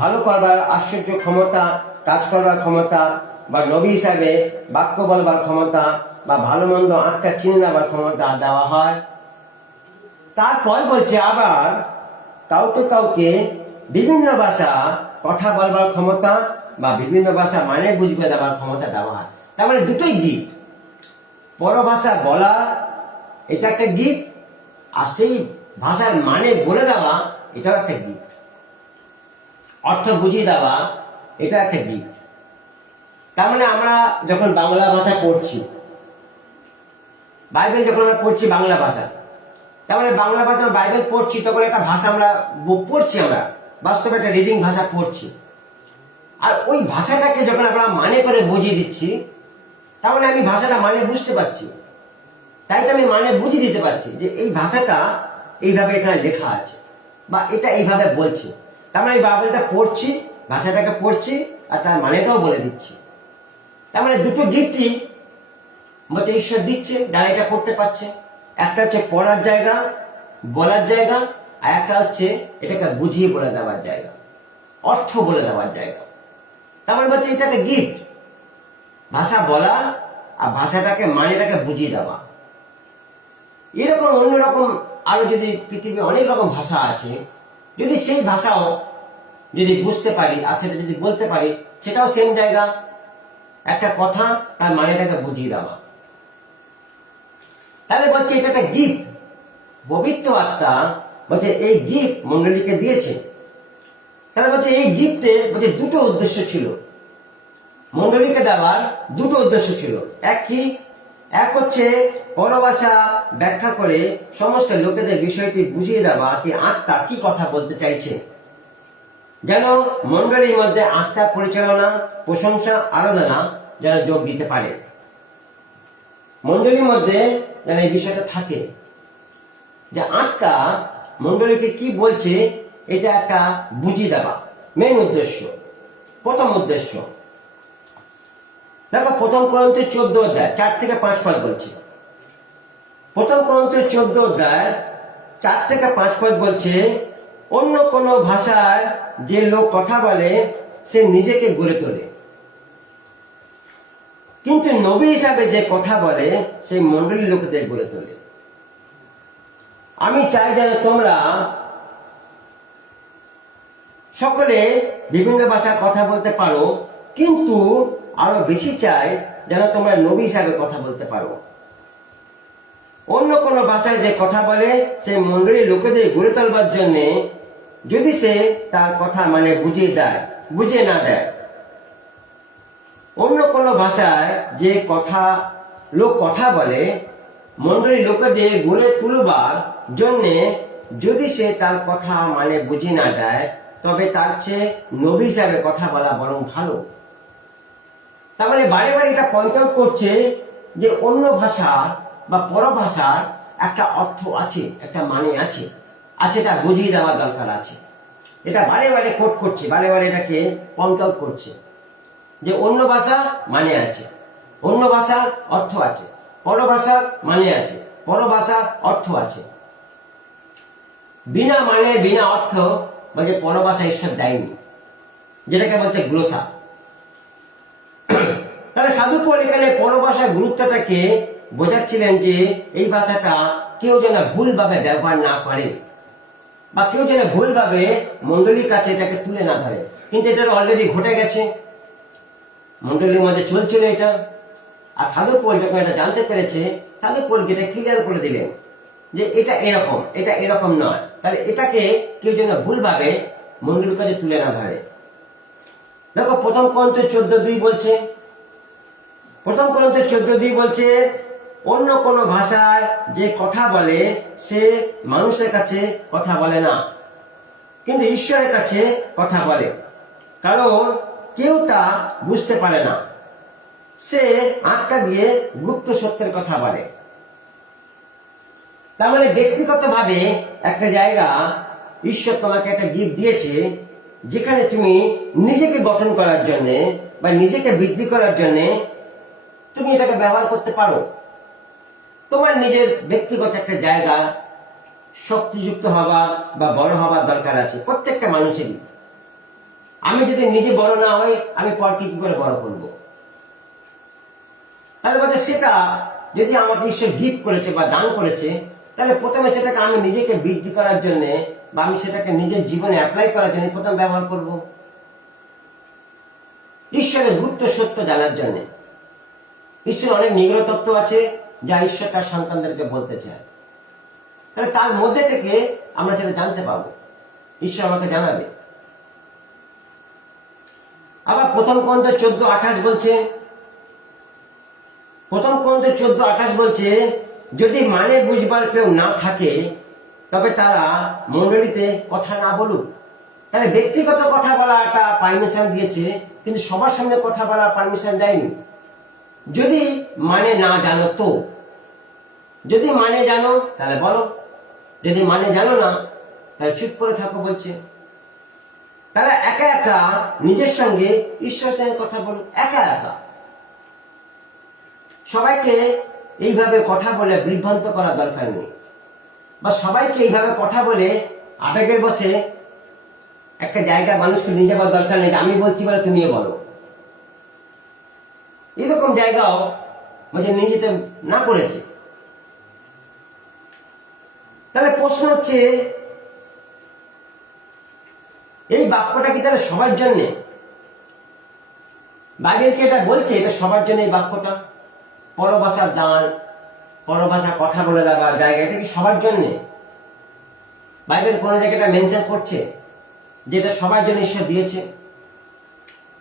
ভালো করবার আশ্চর্য ক্ষমতা, কাজ করবার ক্ষমতা, বা নবী হিসাবে বাক্য বলবার ক্ষমতা, বা ভালো মন্দ আত্মা চিনে নেবার ক্ষমতা দেওয়া হয়। তারপর বলছে আবার কাউকে কাউকে বিভিন্ন ভাষা কথা বলবার ক্ষমতা বা বিভিন্ন ভাষা মানে বুঝবে দেওয়ার ক্ষমতা দেওয়া হয়। তার মানে দুটোই গিফট। পরভাষা বলা এটা একটা গিফট, আর সেই ভাষার মানে বলে দেওয়া এটাও একটা গিফট। অর্থ বুঝিয়ে দেওয়া এটা একটা গিফট। তার মানে আমরা যখন বাংলা ভাষা পড়ছি, বাইবেল যখন আমরা পড়ছি বাংলা ভাষা, তার মানে বাংলা ভাষা বাইবেল পড়ছি, তখন একটা ভাষা আমরা পড়ছি, আমরা বাস্তবে একটা রিডিং ভাষা পড়ছি। আর ওই ভাষাটাকে যখন আমরা মানে করে বুঝিয়ে দিচ্ছি, তার মানে আমি ভাষাটা মানে বুঝতে পারছি, তাই তো আমি মানে বুঝিয়ে দিতে পারছি যে এই ভাষাটা এইভাবে এখানে লেখা আছে বা এটা এইভাবে বলছে। তার মানে এই বাইবেলটা পড়ছি, ভাষাটাকে পড়ছি, আর তার মানেটাও বলে দিচ্ছি। তার মানে দুটো গিফটই বলছে ঈশ্বর দিচ্ছে যারা এটা করতে পারছে। একটা হচ্ছে পড়ার জায়গা, বলার জায়গা, আর একটা হচ্ছে এটাকে বুঝিয়ে বলে দেওয়ার জায়গা, অর্থ বলে দেওয়ার জায়গা। তার মানে বলছে এটা একটা গিফট, ভাষা বলা আর ভাষাটাকে মানেটাকে বুঝিয়ে দেওয়া। এরকম অন্যরকম আরো যদি পৃথিবীতে অনেক রকম ভাষা আছে, যদি সেই ভাষাও যদি বুঝতে পারি আর সেটা যদি বলতে পারি, সেটাও সেম জায়গা, একটা কথা তার মানেটাকে বুঝিয়ে দেওয়া। তাহলে বলছে এটা একটা গিফট। পবিত্র আত্মা বলছে এই গিফট মণ্ডলীকে দিয়েছে। তাহলে বলছে এই গিফটে বলছে দুটো উদ্দেশ্য ছিল, মণ্ডলীকে দেওয়ার দুটো উদ্দেশ্য ছিল। এক হচ্ছে পরভাষা ব্যাখ্যা করে সমস্ত লোকেদের বিষয়টি বুঝিয়ে দেওয়া কি আত্মা কি কথা বলতে চাইছে, যেন মণ্ডলীর মধ্যে আত্মা পরিচালনা, প্রশংসা, আরাধনা যেন যোগ দিতে পারে। মণ্ডলীর মধ্যে যেন এই বিষয়টা থাকে যে আত্মা মণ্ডলীকে কি বলছে, এটা একটা বুঝিয়ে দেওয়া মেন উদ্দেশ্য, প্রথম উদ্দেশ্য। দেখো প্রথম কোরিন্থীয় 14 অধ্যায় 4 থেকে 5 পদ বলছে। প্রথম কোরিন্থীয় 14 অধ্যায় 4 থেকে 5 পদ বলছে, অন্য কোন ভাষায় যে লোক কথা বলে সে নিজেকে গড়ে তোলে, কিন্তু নবী হিসাবে যে কথা বলে সেই মণ্ডলীর লোকেদের গড়ে তোলে। আমি চাই যেন তোমরা সকলে বিভিন্ন ভাষায় কথা বলতে পারো, কিন্তু আরো বেশি চাই যেন তোমরা নবী হিসাবে কথা বলতে পারো। অন্য কোন ভাষায় যে কথা বলে সেই মণ্ডলীর লোকেদের গড়ে তোলবার জন্য, যদি সে তার কথা মানে বুঝিয়ে না দেয়। অন্য কোন ভাষায় যে লোক কথা বলে মণ্ডলীর লোকেদের গড়ে তুলবার জন্য, যদি সে তার কথা মানে বুঝিয়ে না দেয়, তবে তার চেয়ে নবী হিসাবে কথা বলা বরং ভালো। তার মানে বারে বারে এটা পয়েন্ট আউট করছে যে অন্য ভাষা বা পরভাষার একটা অর্থ আছে, একটা মানে আছে, আর সেটা বুঝিয়ে দেওয়ার দরকার আছে। এটা বারে বারে কোট করছে, বারে বারে এটাকে পয়েন্ট আউট করছে যে অন্য ভাষা মানে আছে, অন্য ভাষার অর্থ আছে, পরভাষার মানে আছে, পরভাষার অর্থ আছে। বিনা মানে বিনা অর্থ বলছে পরভাষা ঈশ্বর দেয়নি, যেটাকে বলছে গ্লোসা। তাহলে সাধু পৌল এখানে পরভাষার গুরুত্বটাকে বোঝাচ্ছিলেন যে এই ভাষাটা কেউ যেন ভুলভাবে ব্যবহার না করে, বা কেউ যেন ভুলভাবে মণ্ডলীর কাছে এটাকে তুলে না ধরে। কিন্তু এটা অলরেডি ঘটে গেছে, মণ্ডলীর মধ্যে চলছিল এটা। আর সাধু পৌল যখন এটা জানতে পেরেছে, সাধু পৌল এটা ক্লিয়ার করে দিলেন যে এটা এরকম, এটা এরকম নয়। তাহলে এটাকে কেউ যেন ভুলভাবে মণ্ডলীর কাছে তুলে না ধরে। দেখো প্রথম কোরিন্থীয় 14:2 বলছে, প্রথম কোরিন্থীয় 14:2 বলছে, অন্য কোন ভাষায় যে কথা বলে সে মানুষের কাছে কথা বলে না, কিন্তু ঈশ্বরের কাছে কথা বলে, কারণ কেউ তা বুঝতে পারে না। সে আত্মা দিয়ে গুপ্ত সত্যের কথা বলে। তার মানে ব্যক্তিগতভাবে একটা জায়গা ঈশ্বর তোমাকে একটা গিফট দিয়েছে, যেখানে তুমি নিজেকে গঠন করার জন্য বা নিজেকে বৃদ্ধি করার জন্য তুমি এটাকে ব্যবহার করতে পারো। তোমার নিজের ব্যক্তিগত একটা জায়গা শক্তিযুক্ত হওয়া বা বড় হওয়ার দরকার আছে প্রত্যেকটা মানুষেরই। আমি যদি নিজে বড় না হই, আমি পরকে কি করে বড় করব? তাহলে বলছে সেটা যদি আমাকে ঈশ্বর গিফট করেছে বা দান করেছে, তাহলে প্রথমে সেটাকে আমি নিজেকে বৃদ্ধি করার জন্য বা আমি সেটাকে নিজের জীবনে অ্যাপ্লাই করার জন্য প্রথম ব্যবহার করব ঈশ্বরের গুপ্ত সত্য জানার জন্য। ঈশ্বর অনেক নিগূঢ় তত্ত্ব আছে যা ঈশ্বর তার সন্তানদেরকে বলতে চায়। তাহলে তার মধ্যে থেকে আমরা সেটা জানতে পাবো, ঈশ্বর আমাকে জানাবে। আবার প্রথম করিন্থীয় 14:28 বলছে, প্রথম করিন্থীয় 14:28 বলছে, যদি মানে বুঝবার কেউ না থাকে তবে তারা মণ্ডলীতে কথা না বলুক। তাহলে ব্যক্তিগত কথা বলা একটা পারমিশন দিয়েছে, কিন্তু সবার সামনে কথা বলার পারমিশন দেয়নি। যদি মানে না জানো তো, যদি মানে জানো তাহলে বলো, যদি মানে জানো না তাহলে চুপ করে থাকো বলছে। তারা একা একা নিজের সঙ্গে ঈশ্বরের সঙ্গে কথা বলুক, একা একা। সবাইকে এইভাবে কথা বলে বিভ্রান্ত করার দরকার নেই, বা সবাইকে এইভাবে কথা বলে আবেগের বসে একটা জায়গা মানুষকে নিয়ে যাওয়ার দরকার নেই, আমি বলছি বলে তুমিও বলো। এরকম জায়গাও বলছে নিয়ে যেতে না করেছে। তাহলে প্রশ্ন হচ্ছে, এই বাক্যটা কি তাহলে সবার জন্য? বাইবেল কি এটা বলছে এটা সবার জন্য? এই বাক্যটা পরভাষার দান, পরভাষা কথা বলে দেওয়া জায়গা, এটা কি সবার জন্য? বাইবেল কোন জায়গাটা মেনশন করছে যে এটা সবার জন্য ঈশ্বর দিয়েছে?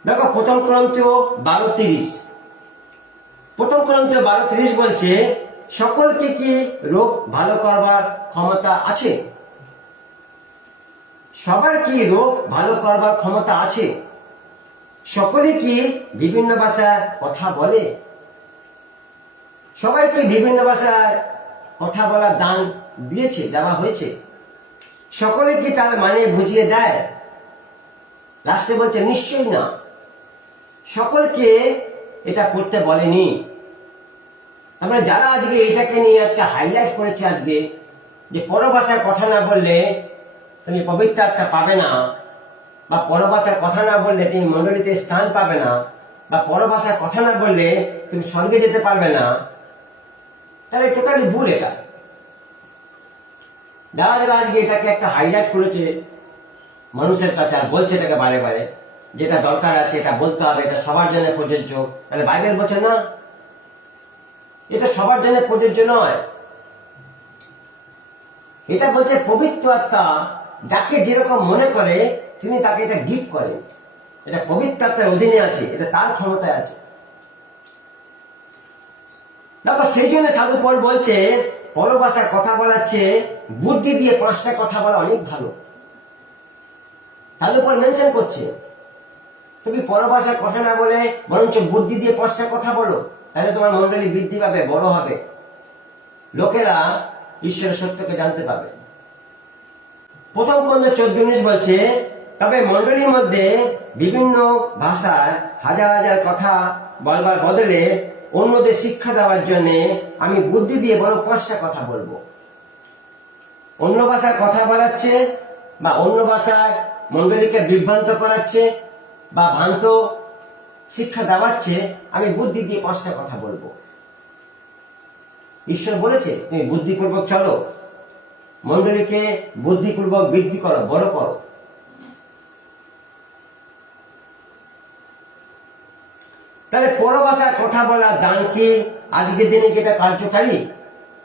দেখো প্রথম করিন্থীয় 12:30, প্রথম করিন্থীয় 12:30 বলছে, সকলকে কি রোগ ভালো করবার ক্ষমতা আছে? সবার কি রোগ ভালো করবার ক্ষমতা আছে? সকলে কি বিভিন্ন ভাষায় কথা বলে? সবাইকে বিভিন্ন ভাষায় কথা বলার দান দিয়েছে, দেওয়া হয়েছে? সকলে কি তার মানে বুঝিয়ে দেয়? লাস্টে বলছে নিশ্চয়ই না, সকলকে এটা করতে বলেনি। আমরা যারা আজকে এইটাকে নিয়ে আজকে হাইলাইট করেছে আজকে, যে পরভাষায় কথা না বললে তুমি পবিত্র আত্মা পাবে না, বা পরভাষায় কথা না বললে তুমি মণ্ডলীতে স্থান পাবে না, বা পরভাষায় কথা না বললে তুমি স্বর্গে যেতে পারবে না, তাহলে টোটালি ভুল এটা। যারা যারা আজকে এটাকে একটা হাইলাইট করেছে মানুষের কাছে আর বলছে এটাকে বারে বারে, যেটা দরকার আছে এটা বলতে হবে, এটা সবার জন্য প্রযোজ্য, তাহলে বাইবেল বলছে না, এটা সবার জন্য প্রযোজ্য নয়। এটা বলছে পবিত্র আত্মা যাকে যেরকম মনে করে তিনি তাকে এটা গিফট করেন। এটা পবিত্র আত্মার অধীনে আছে, এটা তার ক্ষমতায় আছে। দেখো সেই জন্য সাধু পল বলছে পরভাষায় কথা বলার চেয়ে বুদ্ধি দিয়ে 5টা কথা বলা অনেক ভালো। সাধু পল মেনশন করছে তুমি পরভাষায় কথা না বলে বরঞ্চ বুদ্ধি দিয়ে 5টা কথা বলো, তাহলে তোমার মণ্ডলী বৃদ্ধি পাবে, বড় হবে, লোকেরা ঈশ্বরের সত্যকে জানতে পাবে। প্রথম করিন্থীয় 14:19 বলছে, তবে মণ্ডলীর মধ্যে বিভিন্ন ভাষায় হাজার হাজার কথা বলবার বদলে অন্যদের শিক্ষা দেওয়ার জন্য আমি বুদ্ধি দিয়ে বরং 5টা কথা বলবো। অন্য ভাষায় কথা বলাচ্ছে বা অন্য ভাষায় মণ্ডলীকে বিভ্রান্ত করাচ্ছে বা ভ্রান্ত শিক্ষা দেওয়াচ্ছে, আমি বুদ্ধি দিয়ে 5টা কথা বলবো। ঈশ্বর বলেছে তুমি বুদ্ধিপূর্বক চলো, মণ্ডলীকে বুদ্ধিপূর্বক বৃদ্ধি করো, বড় করো। তাহলে পরভাষায় কথা বলা দান কি আজকের দিনে কি এটা কার্যকারী?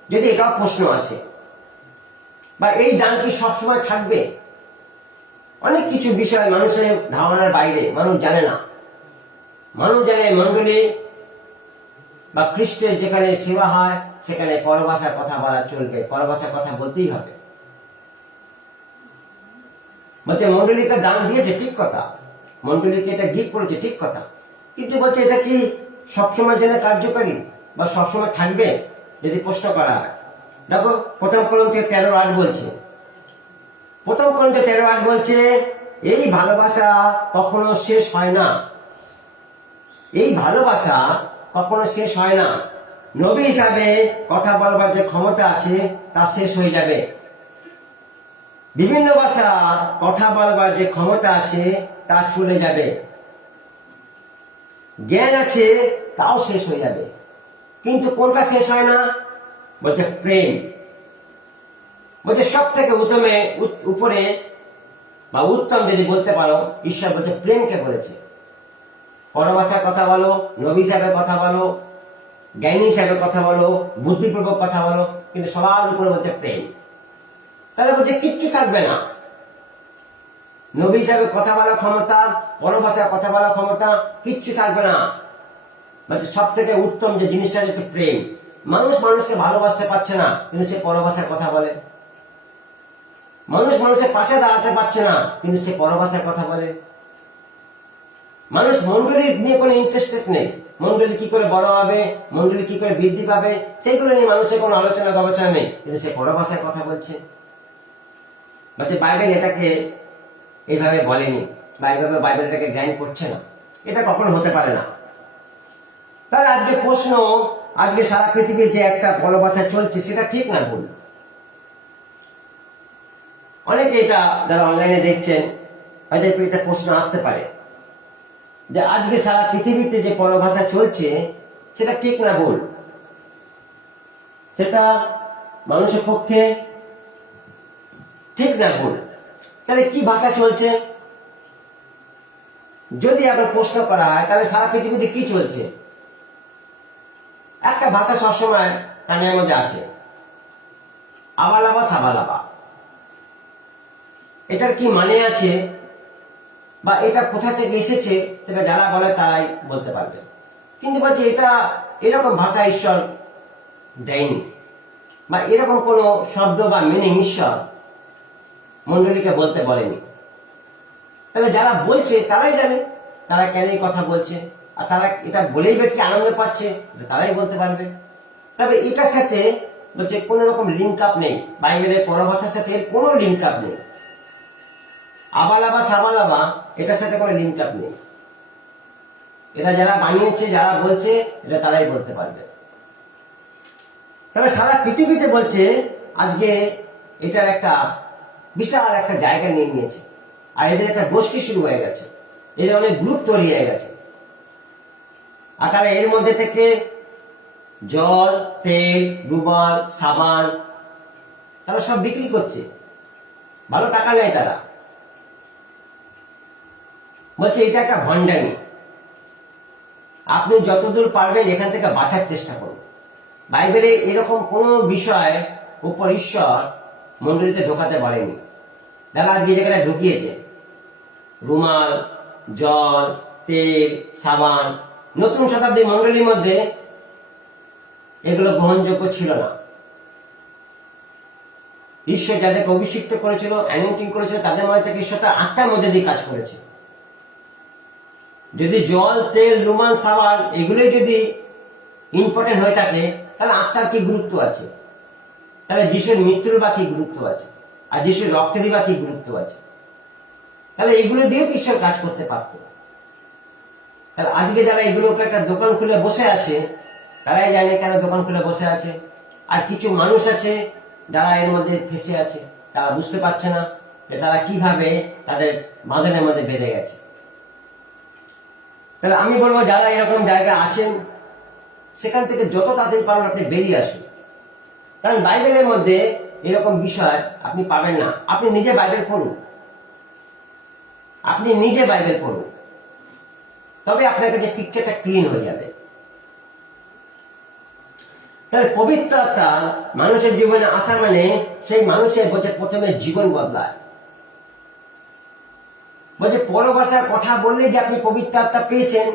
যদি এটা প্রশ্ন আসে, বা এই দান কি সবসময় থাকবে? অনেক কিছু বিষয় মানুষের ধারণার বাইরে, মানুষ জানে না। মানুষ জানে মণ্ডলী বা খ্রিস্টের যেখানে সেবা হয় সেখানে পরভাষায় কথা বলা চলবে, পরভাষায় কথা বলতেই হবে। বলছে মণ্ডলীকে দান দিয়েছে, ঠিক কথা, মণ্ডলীকে এটা গিফট করেছে, ঠিক কথা, কিন্তু বলছে এটা কি সবসময়ের জন্য কার্যকারী বা সবসময় থাকবে যদি প্রশ্ন করা হয়? দেখো প্রথম করিন্থীয় 13:8 বলছে, প্রথম করিন্থীয় 13:8 বলছে, এই ভালোবাসা কখনো শেষ হয় না। এই ভালোবাসা কখনো শেষ হয় না। নবী হিসাবে কথা বলবার যে ক্ষমতা আছে তা শেষ হয়ে যাবে। বিভিন্ন ভাষা কথা বলবার যে ক্ষমতা আছে তা চলে যাবে। জ্ঞান আছে তাও শেষ হয়ে যাবে, কিন্তু কোনটা শেষ হয় না? বলছে প্রেম। বলছে সব থেকে উপরে বা উত্তম যদি বলতে পারো, ঈশ্বর বলছে প্রেমকে বলেছে। পরভাষায় কথা বলো, নবী হিসাবে কথা বলো, জ্ঞানী হিসাবে কথা বলো, বুদ্ধিপূর্বক কথা বলো, কিন্তু সবার উপরে বলছে প্রেম। তাহলে বলছে কিচ্ছু থাকবে না। নবী হিসাবে কথা বলার ক্ষমতা, পরভাষায় কথা বলার ক্ষমতা, কিচ্ছু থাকবে না। বলছে সব থেকে উত্তম যে জিনিসটা হচ্ছে প্রেম। মানুষ মানুষকে ভালোবাসতে পারছে না, কিন্তু সে পরভাষায় কথা বলে। মানুষ মানুষের পাশে দাঁড়াতে পারছে না, কিন্তু সে পরভাষায় কথা বলে। মানুষ মন্ডলী নিয়ে কোনো ইন্টারেস্টেড নেই। মন্ডলী কি করে বড় হবে, মন্ডলী কি করে বৃদ্ধি পাবে, সেইগুলো নিয়ে মানুষের কোনো আলোচনা গবেষণা নেই, কিন্তু সে পরভাষায় কথা বলছে। বলছে বাইবেল এটাকে এইভাবে বলেনি, বা এইভাবে বাইবেল এটাকে গ্রাইন্ড করছে না, এটা কখনো হতে পারে না। তাহলে আজকে প্রশ্ন, আজকে সারা পৃথিবীর যে একটা পরভাষা চলছে সেটা ঠিক না ভুল? অনেকে এটা যারা অনলাইনে দেখছেন হয়তো এটা প্রশ্ন আসতে পারে যে আজকে সারা পৃথিবীতে যে পরভাষা চলছে সেটা ঠিক না ভুল? সেটা মানুষের পক্ষে ঠিক না ভুল? তাহলে কি ভাষা চলছে? যদি আবার প্রশ্ন করা হয় তাহলে সারা পৃথিবীতে কি চলছে? একটা ভাষা সবসময় কানের মধ্যে আসে, আবালাবা সাবালাবা। এটার কি মানে আছে বা এটা কোথা থেকে এসেছে সেটা যারা বলে তারাই বলতে পারবে। কিন্তু বলছে এটা এরকম ভাষা ঈশ্বর দেয়নি, বা এরকম কোন শব্দ বা মিনিং ঈশ্বর মন্ডলীকে বলতে বলেনি। তাহলে যারা বলছে তারাই জানে তারা কেন এই কথা বলছে, আর তারা এটা বলেই বা কি আনন্দ পাচ্ছে তারাই বলতে পারবে। তবে এটার সাথে বলছে কোন রকম লিঙ্ক আপ নেই, বাইবেলের পরভাষার সাথে এর কোনো লিঙ্ক আপ নেই। আবালাবা সাবালাবা এটার সাথে কোনো লিঙ্ক আপ নেই। এটা যারা বানিয়েছে, যারা বলছে, এটা তারাই বলতে পারবে। তবে সারা পৃথিবীতে বলছে আজকে এটার একটা বিশাল একটা জায়গা নিয়ে নিয়েছে, আর এদের একটা গোষ্ঠী শুরু হয়ে গেছে, এদের অনেক গ্রুপ তৈরি হয়ে গেছে। আর তারা এর মধ্যে থেকে জল, তেল, রুমাল, সাবান তারা সব বিক্রি করছে, ভালো টাকা নেয় তারা। বলছে এটা একটা ভণ্ডামি, আপনি যতদূর পারবেন এখান থেকে বাঁচার চেষ্টা করুন। বাইবেলে এরকম কোন বিষয় উপর ঈশ্বর মন্ডলীতে ঢোকাতে বলেনি। যারা আজকে যেখানে ঢুকিয়েছে রুমাল, জল, তেল, সাবান, নতুন শতাব্দী মন্ডলীর মধ্যে এগুলো গ্রহণযোগ্য ছিল না। ঈশ্বর যাদেরকে অভিষিক্ত করেছিল, অ্যানোইন্টিং করেছিল, তাদের মধ্যে থেকে ঈশ্বর তার আত্মার মধ্যে দিয়ে কাজ করেছে। যদি জল, তেল, রুমাল, সাবান এগুলোই যদি ইম্পর্টেন্ট হয়ে থাকে তাহলে আত্মার কি গুরুত্ব আছে? তাহলে যিশুর মৃত্যুর বা কি গুরুত্ব আছে? আর যিশুর রক্তেরই বা কি গুরুত্ব আছে? তাহলে এগুলো দিয়ে ঈশ্বর কাজ করতে পারত। তাহলে আজকে যারা এগুলোকে একটা দোকান খুলে বসে আছে তারাই জানে কেন দোকান খুলে বসে আছে। আর কিছু মানুষ আছে যারা এর মধ্যে ফেসে আছে, তারা বুঝতে পারছে না যে তারা কিভাবে তাদের বাঁধনের মধ্যে বেঁধে গেছে। তাহলে আমি বলবো যারা এরকম জায়গায় আছেন সেখান থেকে যত তাড়াতাড়ি পারেন আপনি বেরিয়ে আসুন। কারণ বাইবেলের মধ্যে এরকম বিষয় আপনি পাবেন না। আপনি নিজে বাইবেল পড়ুন, আপনি নিজে বাইবেল পড়ুন, তবে আপনার কাছে পিকচারটা ক্লিন হয়ে যাবে। তাহলে পবিত্র আত্মা মানুষের জীবনে আসা মানে সেই মানুষের বলছে প্রথমে জীবন বদলায়। বলছে পরভাষায় কথা বললেই যে আপনি পবিত্র আত্মা পেয়েছেন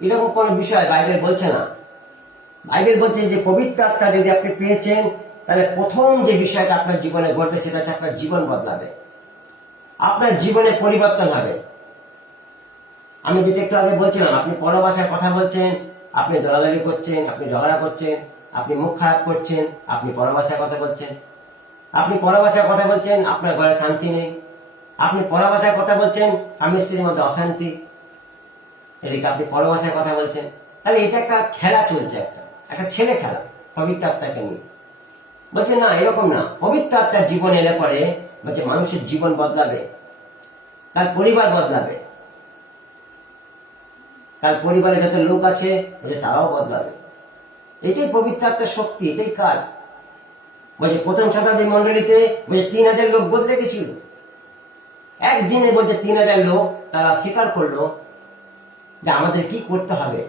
এরকম কোন বিষয় বাইবেল বলছে না। বাইবেল বলছে যে পবিত্র আত্মা যদি আপনি পেয়েছেন তাহলে প্রথম যে বিষয়টা আপনার জীবনে ঘটবে সেটা হচ্ছে আপনার জীবন বদলাবে, আপনার জীবনে পরিবর্তন হবে। আমি যেটা একটু আগে বলছিলাম, আপনি পরভাষায় কথা বলছেন, আপনি দলাদলি করছেন, আপনি ঝগড়া করছেন, আপনি মুখ খারাপ করছেন, আপনি পরভাষায় কথা বলছেন। আপনি পরভাষায় কথা বলছেন, আপনার ঘরে শান্তি নেই। আপনি পরভাষায় কথা বলছেন, স্বামী স্ত্রীর মধ্যে অশান্তি। এদিকে আপনি পরভাষায় কথা বলছেন। তাহলে এটা একটা খেলা চলছে, একটা ছেলে খেলা পবিত্র আত্মাকে নিয়ে। বলছে না, এরকম না। পবিত্র আত্মার জীবন এলে পরে বলছে মানুষের জীবন বদলাবে, তার পরিবার বদলাবে, তার পরিবারে যত লোক আছে বলছে তারাও বদলাবে। এটাই পবিত্র আত্মার শক্তি, এটাই কাজ। বলছে প্রথম শতাব্দী মন্ডলীতে বলছে 3000 লোক বদলে গেছিল। একদিনে বলছে 3000 লোক তারা স্বীকার করলো যে আমাদের কি করতে হবে,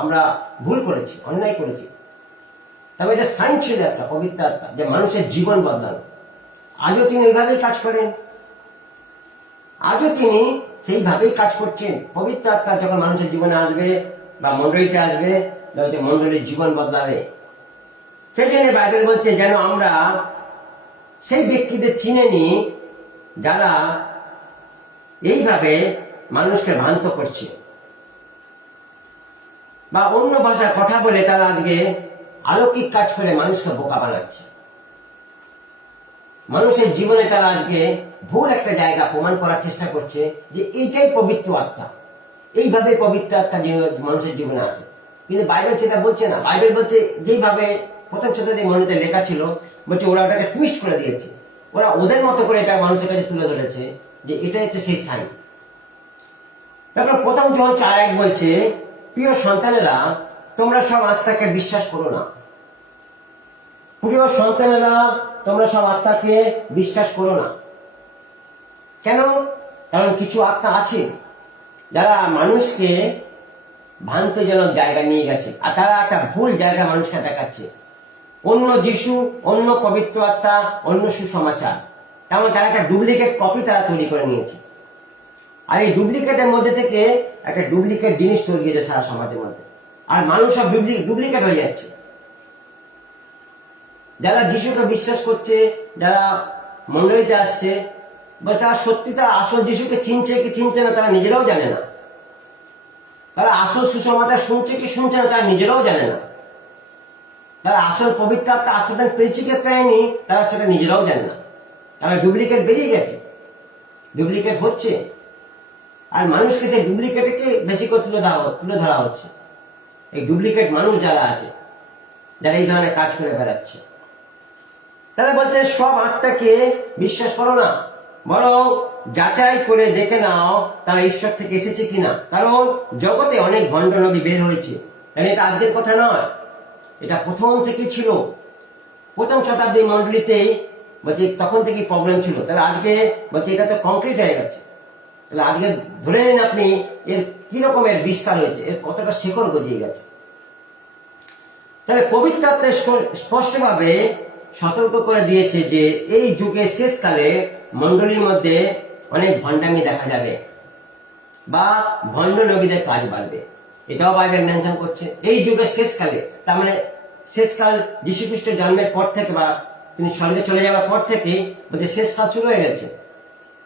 আমরা ভুল করেছি, অন্যায় করেছি। তবে এটা সাইন ছিল একটা পবিত্র আত্মা, যে মানুষের জীবন বদলানো। আজও তিনি ওইভাবেই কাজ করেন, আজও তিনি সেইভাবেই কাজ করছেন। পবিত্র আত্মা যখন মানুষের জীবনে আসবে বা মন্ডলীতে আসবে, মন্ডলীর জীবন বদলাবে। সেই জন্য বাইবেল বলছে যেন আমরা সেই ব্যক্তিদের চিনে নিই যারা এইভাবে মানুষকে ভ্রান্ত করছে, বা অন্য ভাষায় কথা বলে তারা আজকে অলৌকিক কাজ করে মানুষকে বোকা বানাচ্ছে। মানুষের জীবনে তারা আজকে ভুল একটা জায়গা প্রমাণ করার চেষ্টা করছে যে এইটাই পবিত্র আত্মা, এইভাবে পবিত্র আত্মা মানুষের জীবনে আসে। কিন্তু বাইবেল সেটা বলছে না। বাইবেল বলছে যেইভাবে প্রথম শতাব্দী মন্ডলীতে লেখা ছিল, বলছে ওরা ওটাকে টুইস্ট করে দিয়েছে, ওরা ওদের মতো করে এটা মানুষের কাছে তুলে ধরেছে যে এটা হচ্ছে সেই সাইন। তারপর প্রথম জন 4:1 বলছে, প্রিয় সন্তানেরা তোমরা সব আত্মাকে বিশ্বাস করো না। প্রিয় সন্তানেরা তোমরা সব আত্মাকে বিশ্বাস করো না। কেন? কারণ কিছু আত্মা আছে যারা মানুষকে ভ্রান্তজনক জায়গা নিয়ে গেছে, আর তারা একটা ভুল জায়গা মানুষকে দেখাচ্ছে। অন্য যিশু, অন্য পবিত্র আত্মা, অন্য সুসমাচার, তেমন তারা একটা ডুপ্লিকেট কপি তারা তৈরি করে নিয়েছে। আর এই ডুপ্লিকেটের মধ্যে থেকে একটা ডুপ্লিকেট জিনিস তৈরি হয়েছে সারা সমাজের মধ্যে, আর মানুষ সব ডুপ্লিকেট হয়ে যাচ্ছে। যারা যিশুকে বিশ্বাস করছে, যারা মন্ডলীতে আসছে, তারা সত্যি তারা আসল যিশুকে চিনছে কি চিনছে না তারা নিজেরাও জানে না। তারা আসল সুসমাচার শুনছে কি শুনছে না তারা নিজেরাও জানে না। তারা আসল পবিত্র আত্মা আস্বাদন পেয়েছে কি পায়নি তারা সেটা নিজেরাও জানে না। তারা ডুপ্লিকেট বেরিয়ে গেছে, ডুপ্লিকেট হচ্ছে, আর মানুষকে সেই ডুপ্লিকেটকে বেশি করে তুলে ধরা হচ্ছে। এই ডুপ্লিকেট মানুষ যারা আছে, যারা এই ধরনের কাজ করে বেড়াচ্ছে, তারা বলছে সব আত্মাকে বিশ্বাস করো না, বরং যাচাই করে দেখে নাও তারা ঈশ্বর থেকে এসেছে কিনা। কারণ জগতে অনেক ভণ্ড নবী বের হয়েছে। এটা আজকের কথা নয়, এটা প্রথম থেকে ছিল। প্রথম শতাব্দী মন্ডলীতেই বলছে তখন থেকে প্রবলেম ছিল। তাহলে আজকে বলছে এটা তো কংক্রিট হয়ে গেছে। তাহলে আজকে ধরে নিন আপনি এর কি রকমের বিস্তার হয়েছে, এর কতটা শিকড় গজিয়ে গেছে। তাহলে পবিত্র আত্মা স্পষ্টভাবে সতর্ক করে দিয়েছে যে এই যুগের শেষকালে মন্ডলীর মধ্যে অনেক ভণ্ডামি দেখা যাবে, বা ভণ্ড নবীদের কাজ বাড়বে। এটাও বাইবেল মেনশন করছে এই যুগের শেষকালে। তার মানে শেষকাল যীশু খ্রিস্টের জন্মের পর থেকে, বা তিনি স্বর্গে চলে যাওয়ার পর থেকে বলছে শেষকাল শুরু হয়ে গেছে,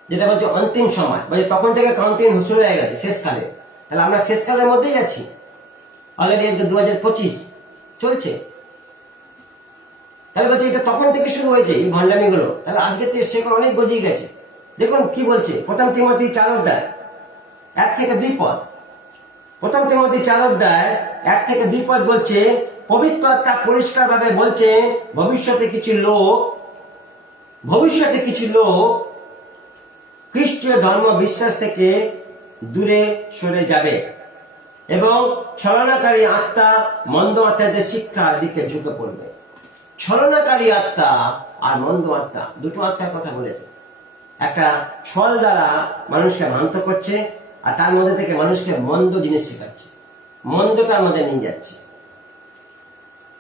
যেটা বলছে অন্তিম সময়। বলছে তখন থেকে কাউন্টিং শুরু হয়ে গেছে শেষকালে। তাহলে আমরা শেষকালের মধ্যেই আছি। অলরেডি আজকে 2025 চলছে। তাহলে বলছে এটা তখন থেকে শুরু হয়েছে এই ভণ্ডামি গুলো। তাহলে আজকে তো সেগুলো অনেক গজিয়ে গেছে। দেখুন কি বলছে প্রথম তিমোথী 4 অধ্যায় 1 থেকে 2 পদ। প্রথম তিমোথী 4 অধ্যায় 1 থেকে 2 পদ বলছে, পবিত্র আত্মা পরিষ্কার ভাবে বলছে ভবিষ্যতে কিছু লোক খ্রিস্টীয় ধর্ম বিশ্বাস থেকে দূরে সরে যাবে এবং ছলনাকারী আত্মা মন্দ আত্মাদের শিক্ষার দিকে ঝুঁকে পড়বে। ছলনাকারী আত্মা আর মন্দ আত্মা, দুটো আত্মার কথা বলেছে। একটা ছল দ্বারা মানুষকে ভ্রান্ত করছে, আর তার মধ্যে থেকে মানুষকে মন্দ জিনিস শেখাচ্ছে, মন্দটার মধ্যে নিয়ে যাচ্ছে।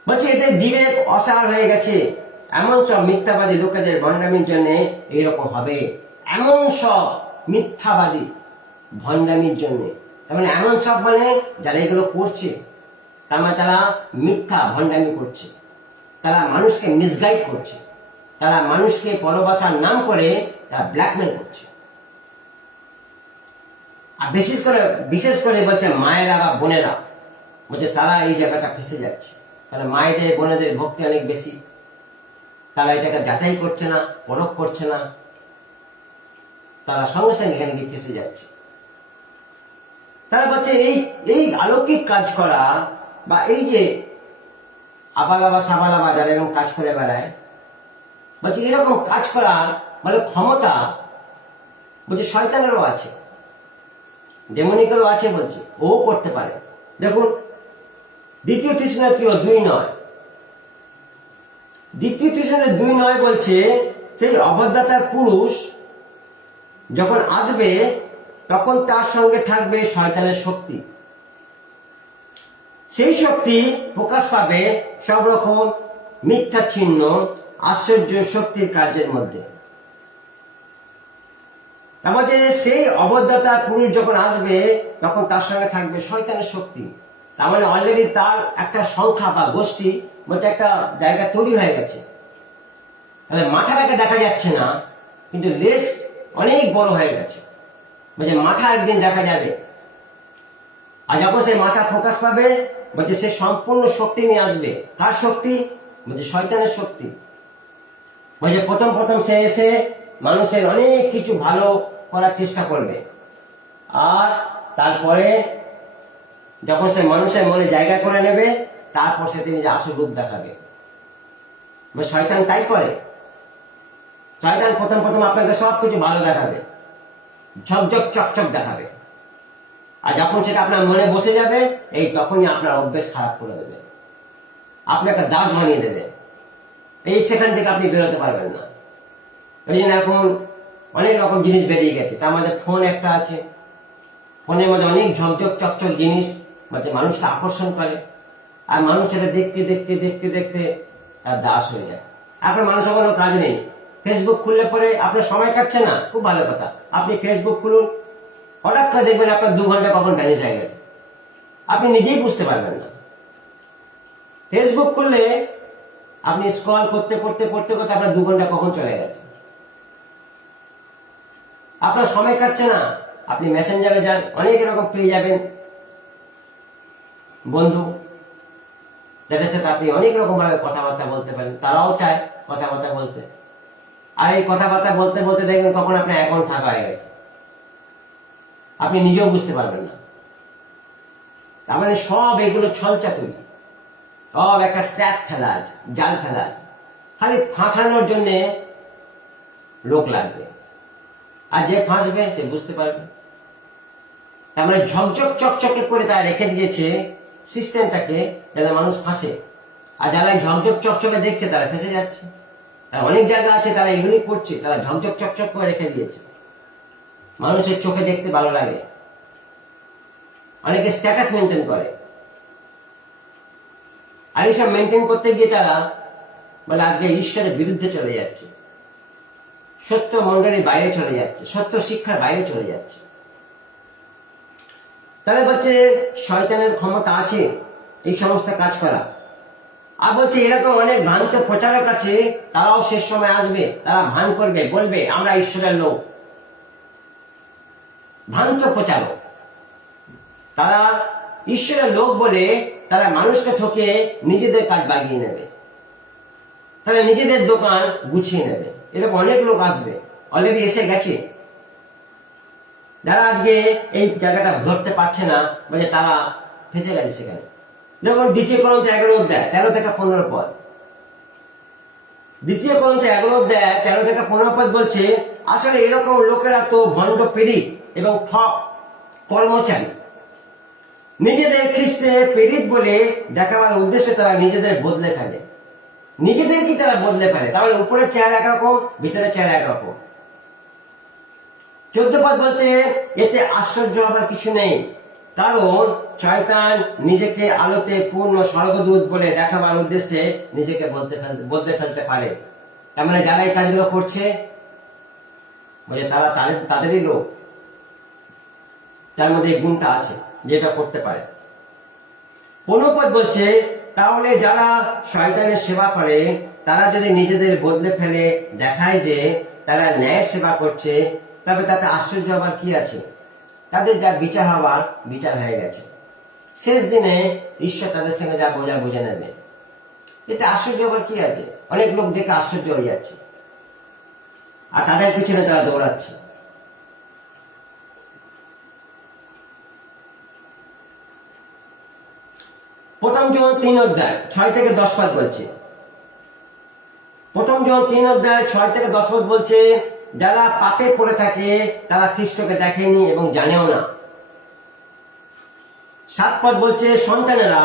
বলছে এদের বিবেক অসাড় হয়ে গেছে। এমন সব মিথ্যাবাদী লোকেদের ভণ্ডামির জন্য এইরকম হবে। এমন সব মিথ্যাবাদী ভণ্ডামির জন্য, তার মানে এমন সব মানে যারা এগুলো করছে, তার মানে তারা মিথ্যা ভণ্ডামি করছে, তারা মানুষকে মিসগাইড করছে, তারা মানুষকে পরবাসার নাম করে তারা ব্ল্যাকমেল করছে। আর বিশেষ করে বলছে মায়েরা বা বোনেরা, বলছে তারা এই জায়গাটা ফেসে যাচ্ছে। তাহলে মায়েদের বোনেদের ভক্তি অনেক বেশি, তারা এটাকে যাচাই করছে না, পরখ করছে না, তারা সঙ্গে সঙ্গে এখানে গিয়ে ফেসে যাচ্ছে। তারা বলছে এই অলৌকিক কাজ করা, বা এই যে আবালাবা সাবালাবা যারা এরকম কাজ করে বেড়ায়, বলছে এরকম কাজ করা মানে ক্ষমতা বলছে শয়তানেরও আছে, ডেমনিকেরও আছে, বলছে ও করতে পারে। দেখুন 2 থিসসালনিকীয় 2:9, দ্বিতীয় তীরচিহ্নের 2:9 বলছে সেই অভদ্রতার পুরুষ যখন আসবে তখন তার সঙ্গে থাকবে শয়তানের শক্তি। সেই শক্তি প্রকাশ পাবে সব রকম মিথ্যা চিহ্ন, আশ্চর্য শক্তির কার্যের মধ্যে। তার মধ্যে সেই অভদ্রতার পুরুষ যখন আসবে তখন তার সঙ্গে থাকবে শয়তানের শক্তি। তার মানে অলরেডি তার একটা সংখ্যা বা গোষ্ঠী বলতে একটা জায়গা তৈরি হয়ে গেছে। তাহলে মাথাটাকে দেখা যাচ্ছে না, কিন্তু লেজ অনেক বড় হয়ে গেছে, বলছে মাথা একদিন দেখা যাবে। আর যখন সে মাথা প্রকাশ পাবে বলছে সে সম্পূর্ণ শক্তি নিয়ে আসবে। কার শক্তি? বলছে শয়তানের শক্তি। বলছে প্রথম প্রথম সে এসে মানুষের অনেক কিছু ভালো করার চেষ্টা করবে, আর তারপরে যখন সে মানুষের মনে জায়গা করে নেবে তারপর সে তিনি আসল রূপ দেখাবে। শয়তান তাই করে। শয়তান প্রথম প্রথম আপনাকে সবকিছু ভালো দেখাবে, ঝকঝক চকচক দেখাবে, আর যখন সেটা আপনার মনে বসে যাবে এই তখনই আপনার অভ্যেস খারাপ করে দেবে, আপনাকে দাস বানিয়ে দেবে। এই সেখান থেকে আপনি বেরোতে পারবেন না। ওই জন্য এখন অনেক রকম জিনিস বেরিয়ে গেছে। তার মধ্যে ফোন একটা আছে, ফোনের মধ্যে অনেক ঝকঝক চকচক জিনিস মানে মানুষকে আকর্ষণ করে, আর মানুষ সেটা দেখতে দেখতে দেখতে দেখতে তার দাস হয়ে যায়। এখন মানুষের কোনো কাজ নেই, ফেসবুক খুললে পরে আপনার সময় কাটছে না, খুব ভালো কথা। আপনি ফেসবুক খুলুন, হঠাৎ করে দেখবেন আপনার 2 ঘন্টা কখন ভ্যানিশ হয়ে গেছে, আপনি নিজেই বুঝতে পারবেন না। ফেসবুক খুললে আপনি স্ক্রল করতে করতে করতে করতে আপনার 2 ঘন্টা কখন চলে গেছে, আপনার সময় কাটছে না। আপনি মেসেঞ্জারে যান, অনেক রকম পেয়ে যাবেন বন্ধু, যাদের সাথে আপনি অনেক রকম ভাবে কথাবার্তা বলতে পারেন, তারাও চায় কথাবার্তা বলতে। আর এই কথাবার্তা বলতে বলতে দেখবেন কখন আপনার অ্যাকাউন্ট ফাঁকা হয়ে গেছে, আপনি নিজেও বুঝতে পারবেন না। তার মানে সব এগুলো ছলচাতুরি, সব একটা ট্র্যাপ ফেলা আছে, জাল ফেলা আছে, খালি ফাঁসানোর জন্য লোক লাগবে, আর যে ফাঁসবে সে বুঝতে পারবে। তার মানে ঝকঝক চকচকে করে তারা রেখে দিয়েছে সিস্টেমটাকে, যাতে মানুষ ফাঁসে। আর যারা ঝকঝক চকচকে দেখছে তারা ফেঁসে যাচ্ছে। তার অনেক জায়গা আছে তারা এগুলি করছে, তারা ঝকঝক চকচক করে রেখে দিয়েছে, মানুষের চোখে দেখতে ভালো লাগে। অনেকে স্ট্যাটাস মেনটেন করে, আর এইসব মেনটেন করতে গিয়ে তারা বলে আজকে ঈশ্বরের বিরুদ্ধে চলে যাচ্ছে, সত্য মন্ডলীর বাইরে চলে যাচ্ছে, সত্য শিক্ষার বাইরে চলে যাচ্ছে। তাহলে বলছে শয়তানের ক্ষমতা আছে এই সমস্ত কাজ করা। আর বলছে এরকম অনেক ভ্রান্ত প্রচারক আছে, তারাও শেষ সময় আসবে, তারা ভান করবে, বলবে আমরা ঈশ্বরের লোক। ভ্রান্ত প্রচারক, তারা ঈশ্বরের লোক বলে তারা মানুষকে ঠকে নিজেদের কাজ বাগিয়ে নেবে, তারা নিজেদের দোকান গুছিয়ে নেবে। এরকম অনেক লোক আসবে, অলরেডি এসে গেছে, যারা আজকে এই জায়গাটা ধরতে পারছে না, মানে তারা ফেসে গেছে সেখানে। যখন দ্বিতীয় করিন্থী 11 অধ্যায় 13 থেকে 15 পদ, দ্বিতীয় করিন্থী 11 অধ্যায় 13 থেকে 15 পদ বলছে আসলে এরকম লোকেরা তো ভণ্ড প্রেরিত এবং ঠক কর্মচারী, নিজেদের খ্রিস্টে প্রেরিত বলে দেখাবার উদ্দেশ্যে তারা নিজেদের বদলে ফেলে, নিজেদেরকে তারা বদলে ফেলে। তাহলে উপরের চেহারা একরকম, ভিতরের চেহারা একরকম। 14 পদ বলছে এতে আশ্চর্য হবার কিছু নেই, কারণ শয়তান নিজেকে আলোতে পূর্ণ স্বর্গদূত বলে দেখাবার উদ্দেশ্যে নিজেকে বদলে ফেলতে পারে। তার মানে যারা এই কাজগুলো করছে বলে তারা তাদেরই লোক, তার মধ্যে এই গুণটা আছে যেটা করতে পারে। 15 পদ বলছে তাহলে যারা শয়তানের সেবা করে তারা যদি নিজেদের বদলে ফেলে দেখায় যে তারা ন্যায়ের সেবা করছে, তবে তাতে আশ্চর্য হবার কি আছে? তাদের যা বিচার হবার বিচার হয়ে গেছে, শেষ দিনে ঈশ্বর তাদের সঙ্গে যা বোঝা বুঝে নেবে। এতে আশ্চর্য হবার কি আছে? অনেক লোক দেখে আশ্চর্য হয়ে যাচ্ছে, আর তাদের পিছনে তারা দৌড়াচ্ছে। প্রথম জন 3 অধ্যায় 6 থেকে 10 পদ বলছে, প্রথম জন 3 অধ্যায় 6 থেকে 10 পদ বলছে যারা পাপে পড়ে থাকে তারা খ্রিস্টকে দেখেনি এবং জানেও না। 7 পদ বলছে সন্তানেরা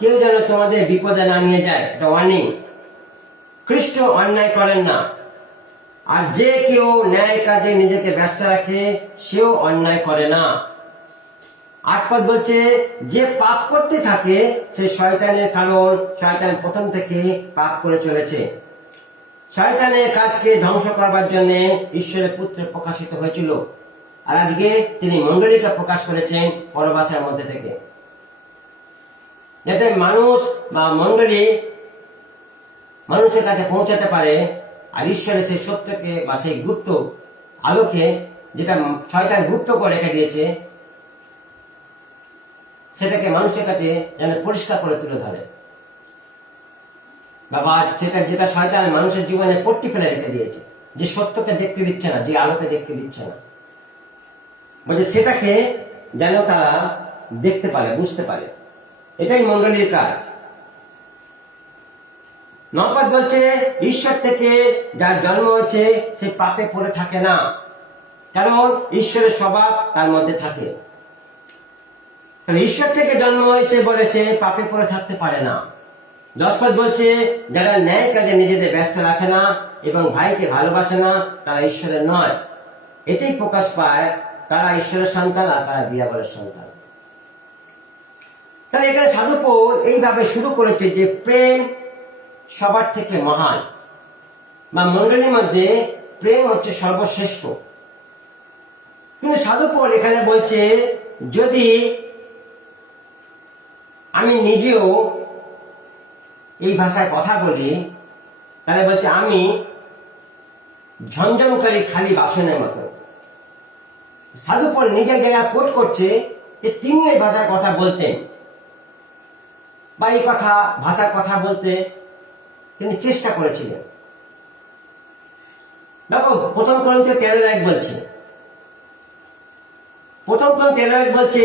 কেউ যেন তোমাদের বিপদে না নিয়ে যায়, এটা ওয়ার্নিং। খ্রিস্ট অন্যায় করেন না, আর যে কেউ ন্যায় কাজে নিজেকে ব্যস্ত রাখে সেও অন্যায় করে না। 8 পদ বলছে, যে পাপ করতে থাকে সে শয়তানের, কারণ শয়তান প্রথম থেকে পাপ করে চলেছে। শয়তানের কাজকে ধ্বংস করবার জন্য ঈশ্বরের পুত্র প্রকাশিত হয়েছিল, আর আজকে তিনি মণ্ডলীকে প্রকাশ করেছেন পরবাসের মধ্যে থেকে, যাতে মানুষ বা মণ্ডলী মানুষের কাছে পৌঁছাতে পারে, আর ঈশ্বরের সেই সত্যকে বা সেই গুপ্ত আলোকে, যেটা শয়তান গুপ্ত করে রেখে দিয়েছে, সেটাকে মানুষের কাছে যেন পরিষ্কার করে তুলে ধরে, বা সেটা যেটা শয়তান মানুষের জীবনে পট্টি ফেলে রেখে দিয়েছে, যে সত্যকে দেখতে দিচ্ছে না, যে আলোকে দেখতে দিচ্ছে না, বলছে সেটাকে যেন তারা দেখতে পারে, বুঝতে পারে। এটাই মণ্ডলীর কাজ। 9 পদ বলছে, ঈশ্বর থেকে যার জন্ম হচ্ছে সে পাপে পড়ে থাকে না, কারণ ঈশ্বরের স্বভাব তার মধ্যে থাকে। ঈশ্বর থেকে জন্ম হয়েছে বলে সে পাপে পড়ে থাকতে পারে না। 10 পদ বলছে, যারা ন্যায় কাজে নিজেদের ব্যস্ত রাখে না এবং ভাইকে ভালোবাসে না তারা ঈশ্বরের নয়। এতেই প্রকাশ পায় তারা ঈশ্বরের সন্তান আর তারা দিয়াবলের সন্তান। তাহলে এখানে সাধু পৌল এইভাবে শুরু করেছে যে প্রেম সবার থেকে মহান, বা মণ্ডলীর মধ্যে প্রেম হচ্ছে সর্বশ্রেষ্ঠ। কিন্তু সাধু পৌল এখানে বলছে, যদি আমি নিজেও এই ভাষায় কথা বলি, তাহলে বলছে আমি ঝনঝনকারী খালি বাসনের মতো। সাধু পৌল নিজের জায়গায় কোট করছে যে তিনি এই ভাষায় কথা বলতেন, বা এই ভাষার কথা বলতে তিনি চেষ্টা করেছিলেন। দেখো, প্রথম করিন্থীয় 13:1 বলছে,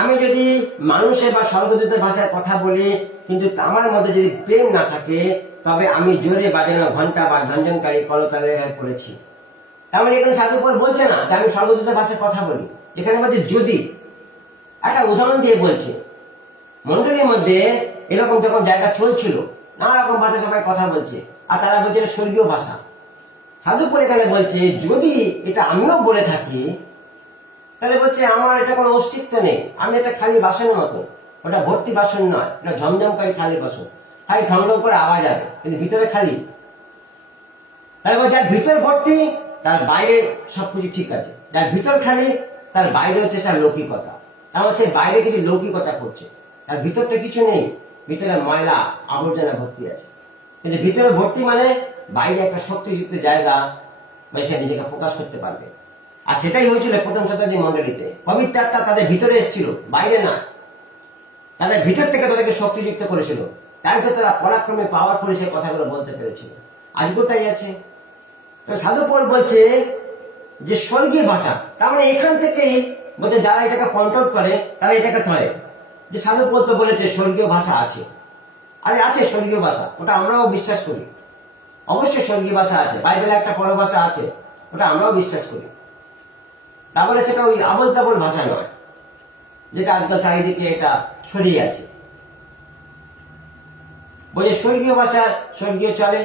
আমি যদি মানুষের বা স্বর্গদূতের ভাষায় কথা বলি, কিন্তু আমার মধ্যে যদি প্রেম না থাকে, তবে আমি জোরে বাজানো ঘন্টা বা ঝনঝনকারী করতালে হয়ে পড়েছি। তার মানে এখানে সাধু পৌল বলছে না যে আমি স্বর্গদূতের ভাষায় কথা বলি, এখানে বলছে যদি। একটা উদাহরণ দিয়ে বলছে, মণ্ডলীর মধ্যে এরকম যখন জায়গা চলছিল, নানা রকম ভাষা সবাই কথা বলছে, আর তারা বলছে এটা স্বর্গীয় ভাষা। সাধু পৌল এখানে বলছে যদি এটা আমিও বলে থাকি, তাহলে বলছে আমার এটা কোনো অস্তিত্ব নেই, আমি এটা খালি বাসনের মতো। ওটা ভর্তি বাসন নয়, এটা ঝমঝমকারী খালি বাসন, খালি ঢংঢং করে আওয়াজ হবে, কিন্তু ভিতরে খালি। তাহলে বলছে যার ভিতর ভর্তি তার বাইরে সবকিছু ঠিক আছে, যার ভিতর খালি তার বাইরে হচ্ছে তার লৌকিকতা। তারপর সে বাইরে কিছু লৌকিকতা করছে, তার ভিতরটা কিছু নেই, ভিতরে ময়লা আবর্জনা ভর্তি আছে। কিন্তু ভিতরে ভর্তি মানে বাইরে একটা শক্তিযুক্ত জায়গা, সে নিজেকে প্রকাশ করতে পারবে। আর সেটাই হয়েছিল প্রথম শতাব্দী মণ্ডলীতে। পবিত্র আত্মা তাদের ভিতরে এসেছিল, বাইরে না, তাদের ভিতর থেকে তাদেরকে শক্তিযুক্ত করেছিল, তাই তো তারা পরাক্রমে পাওয়ারফুলি সে কথাগুলো বলতে পেরেছিল। আজকেও তাই আছে। তো সাধু পৌল বলছে যে স্বর্গীয় ভাষা, তার মানে এখান থেকেই বলছে যারা এটাকে পয়েন্ট আউট করে তারা এটাকে ধরে যে সাধু পৌল তো বলেছে স্বর্গীয় ভাষা আছে। আরে আছে স্বর্গীয় ভাষা, ওটা আমরাও বিশ্বাস করি, অবশ্যই স্বর্গীয় ভাষা আছে, বাইবেলে একটা পরভাষা আছে, ওটা আমরাও বিশ্বাস করি। তারপরে সেটা ওই আবল তাবল ভাষা নয়, যেটা আজকাল চারিদিকে এটা ছড়িয়ে আছে। বলছে স্বর্গীয় ভাষা, স্বর্গীয় চলে।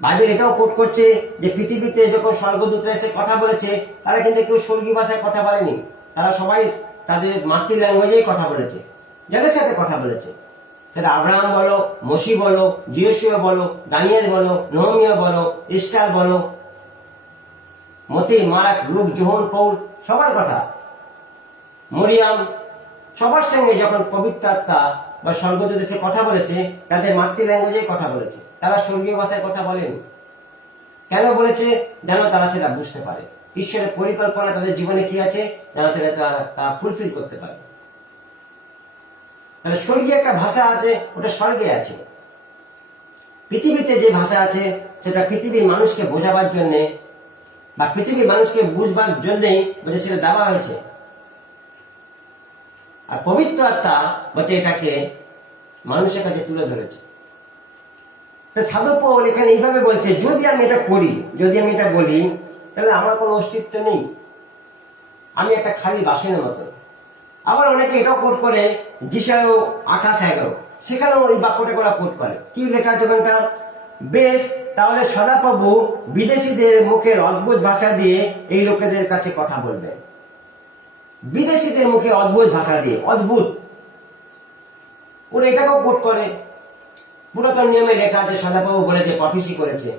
বাইবেল এটাও কোট করছে যে পৃথিবীতে যখন স্বর্গদূতরা এসে কথা বলেছে, তারা কিন্তু কেউ স্বর্গীয় ভাষায় কথা বলেনি, তারা সবাই তাদের মাতৃ ল্যাঙ্গুয়েজেই কথা বলেছে, যাদের সাথে কথা বলেছে। সেটা আব্রাহাম বলো, মসি বলো, জিওসিও বলো, দানিয়েল বলো, নহমিয়া বলো, ইস্টার বলো, মতি, মার্ক, লুক, যোহন, পৌল, সবার কথা, মরিয়াম, সবার সঙ্গে যখন পবিত্র আত্মা বা স্বর্গদূত এসে কথা বলেছে, তাদের মাতৃ ল্যাঙ্গুয়েজে কথা বলেছে, তারা স্বর্গীয় ভাষায় কথা বলেনি। কেন বলেছে? যেন তারা সেটা বুঝতে পারে ঈশ্বরের পরিকল্পনা তাদের জীবনে কি আছে, যেন সেটা তারা ফুলফিল করতে পারে। তাহলে স্বর্গীয় একটা ভাষা আছে, ওটা স্বর্গে আছে। পৃথিবীতে যে ভাষা আছে সেটা পৃথিবীর মানুষকে বোঝাবার জন্য বা পৃথিবীর মানুষকে বুঝবার জন্যই বলছে সেটা দেওয়া হয়েছে। আর পবিত্র আত্মা বলছে এটাকে মানুষের কাছে তুলে ধরেছে। সাধু পৌল এখানে এইভাবে বলছে যদি আমি এটা করি, যদি আমি এটা বলি, তাহলে আমার কোনো অস্তিত্ব নেই, আমি একটা খালি বাসনের মতো। আবার অনেকে এটাও কোট করে যিশায় 28:11, সেখানেও ওই বাক্যটা করা কোট করে। কি লেখা আছে ওখানটা? বেশ, তাহলে সদাপ্রভু বিদেশিদের মুখের অদ্ভুত ভাষা দিয়ে এই লোকেদের কাছে কথা বলবেন। বিদেশিদের মুখে অদ্ভুত ভাষা দিয়ে, অদ্ভুত, ওরা এটাকেও কোট করে। পুরাতন নিয়মে লেখা আছে, সদাপ্রভু বলেছে, প্রফেসি করেছে।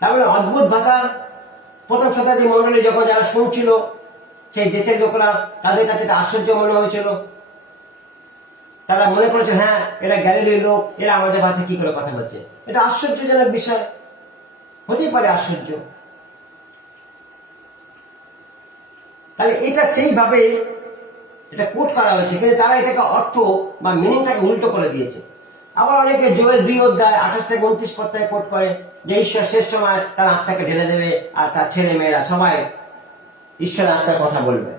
তারপরে অদ্ভুত ভাষা প্রথম শতাব্দী মন্ডলী যখন যারা শুনছিল, সেই দেশের লোকেরা, তাদের কাছে এটা আশ্চর্য মনে হয়েছিল। তারা মনে করেছে, হ্যাঁ, এরা গ্যালিলির লোক, এরা আমাদের ভাষায় কি করে কথা বলছে। এটা আশ্চর্যজনক বিষয়, হতেই পারে আশ্চর্য। তাহলে এটা সেইভাবে এটা কোট করা হয়েছে, কিন্তু তারা এটাকে অর্থ বা মিনিংটাকে উল্টো করে দিয়েছে। আবার অনেকে জোয়েল 2 অধ্যায় 28 থেকে 29 পদ থেকে কোট করে যে ঈশ্বর শেষ সময় তার আত্মাকে ঢেলে দেবে, আর তার ছেলে মেয়েরা সবাই ঈশ্বরের আত্মার কথা বলবে।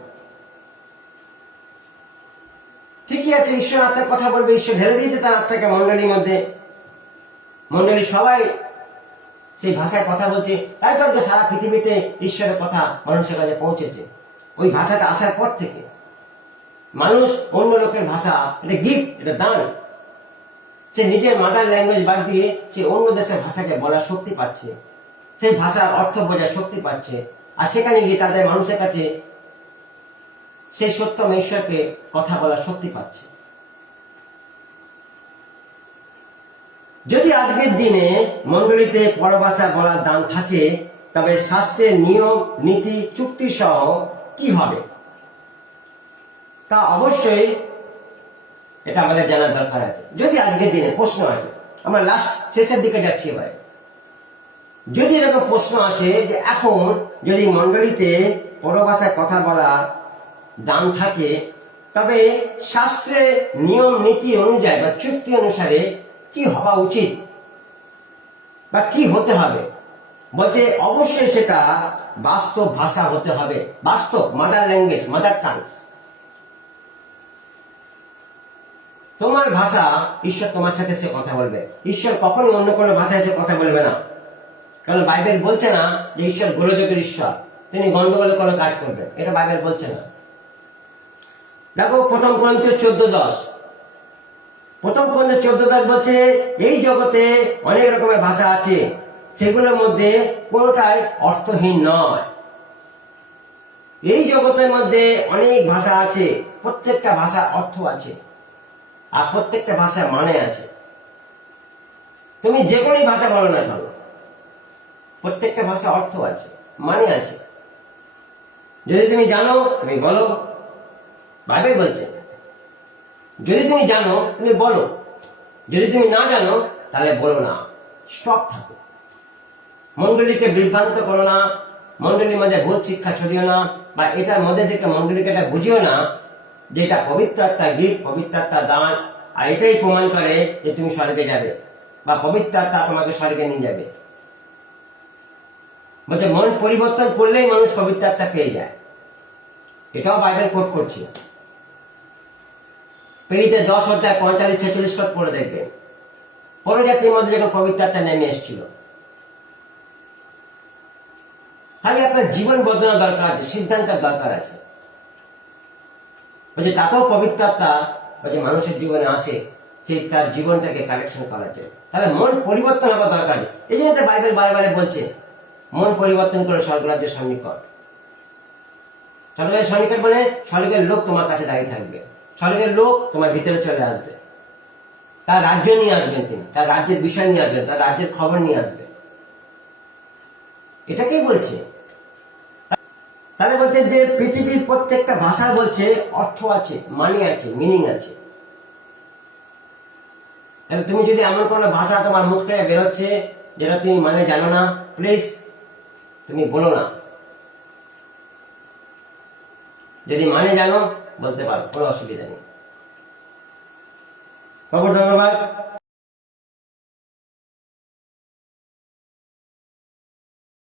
ঠিকই আছে, ঈশ্বর আত্মার কথা বলবে, ঈশ্বর ঢেলে দিয়েছে তার আত্মাকে মন্ডলীর মধ্যে, মন্ডলী সবাই সেই ভাষায় কথা বলছে। তাই তো সারা পৃথিবীতে ঈশ্বরের কথা মানুষের কাছে পৌঁছেছে। ওই ভাষাটা আসার পর থেকে মানুষ অন্য লোকের ভাষা, এটা গিফট, এটা দান। সে নিজের মাদার ল্যাঙ্গুয়েজ বাদ দিয়ে সে অন্য দেশের ভাষাকে বলার শক্তি পাচ্ছে, সেই ভাষার অর্থ বোঝার শক্তি পাচ্ছে, আর সেখানে গিয়ে তাদের মানুষের কাছে সেই সত্যম ঈশ্বরকে কথা বলার শক্তি পাচ্ছে। যদি আজকের দিনে মন্ডলীতে পরভাষা বলার দান থাকে, তবে শাস্ত্রের নিয়ম নীতি চুক্তি সহ কি হবে তা অবশ্যই এটা আমাদের জানার দরকার আছে। যদি আজকের দিনে প্রশ্ন আছে, আমরা লাস্ট শেষের দিকে যাচ্ছি এবারে, যদি এরকম প্রশ্ন আসে যে এখন যদি মন্ডলীতে পরভাষায় কথা বলা দান থাকে, তবে শাস্ত্রের নিয়ম নীতি অনুযায়ী বা চুক্তি অনুসারে কি হওয়া উচিত বা কি হতে হবে, বলছে অবশ্যই সেটা বাস্তব ভাষা হতে হবে, বাস্তব মাদার ল্যাঙ্গুয়েজ, মাদার টাংস। তোমার ভাষা, ঈশ্বর তোমার সাথে সে কথা বলবে। ঈশ্বর কখনই অন্য কোনো ভাষায় সে কথা বলবে না, কারণ বাইবেল বলছে না যে ঈশ্বর গোলযোগের ঈশ্বর, তিনি গন্ডগোলের কোনো কাজ করবেন, এটা বাইবেল বলছে না। দেখো প্রথম করিন্থীয় 14:10, প্রথম করিন্থীয় 14:10 বলছে এই জগতে অনেক রকমের ভাষা আছে, সেগুলোর মধ্যে কোনোটাই অর্থহীন নয়। এই জগতের মধ্যে অনেক ভাষা আছে, প্রত্যেকটা ভাষার অর্থ আছে, আর প্রত্যেকটা ভাষার মানে আছে। তুমি যে কোনো ভাষা বলো না কেন, প্রত্যেকটা ভাষা অর্থ আছে, মানে আছে। যদি তুমি জানো তুমি বলো, বাইবেল বলছে যদি তুমি জানো তুমি বলো, যদি তুমি না জানো তাহলে বলো না, স্টপ থাকো। মন্ডলীকে বিভ্রান্ত করো না, মন্ডলীর মধ্যে ভুল শিক্ষা ছড়িও না, বা এটার মধ্যে থেকে মন্ডলীকে এটা বুঝিও না যে এটা পবিত্র আত্মা গিফট, পবিত্র আত্মা দান, আর এটাই প্রমাণ করে যে তুমি স্বর্গে যাবে বা পবিত্র আত্মা তোমাকে স্বর্গে নিয়ে যাবে। বলছে মন পরিবর্তন করলেই মানুষ পবিত্র আত্মা পেয়ে যায়, এটাও বাইবেল কোট করছে। পেরিতে 10 অধ্যায় 45-46 পদ পড়ে দেখবেন, পরজাতির মধ্যে যখন পবিত্র আত্মা নেমে এসেছিল। তাহলে আপনার জীবন বদলানো দরকার আছে, সিদ্ধান্তের দরকার আছে। বলছে তাতেও পবিত্র আত্মা বলছে মানুষের জীবনে আসে, সেই তার জীবনটাকে কারেকশন করার জন্য। তাহলে মন পরিবর্তন হওয়া দরকার। এই জন্য বাইবেল বারে বারে বলছে মন পরিবর্তন করে স্বর্গরাজ্যের সন্নিকট। স্বর্গের সন্নিকট মানে স্বর্গের লোক তোমার কাছে দাঁড়িয়ে থাকবে, স্বর্গের লোক তোমার ভিতরে চলে আসবে, তার রাজ্য নিয়ে আসবেন তিনি, তার রাজ্যের বিষয় নিয়ে আসবেন, তার রাজ্যের খবর নিয়ে আসবেন। এটাকেই বলছে। তাহলে বলছে যে পৃথিবীর প্রত্যেকটা ভাষা বলছে অর্থ আছে, মানে আছে, মিনিং আছে। তাহলে তুমি যদি এমন কোনো ভাষা তোমার মুখ থেকে বেরোচ্ছে যেটা তুমি মানে জানো না, প্লিজ তুমি বলো না। যদি মানে জানো বলতে পারো, কোনো অসুবিধা নেই। ধন্যবাদ।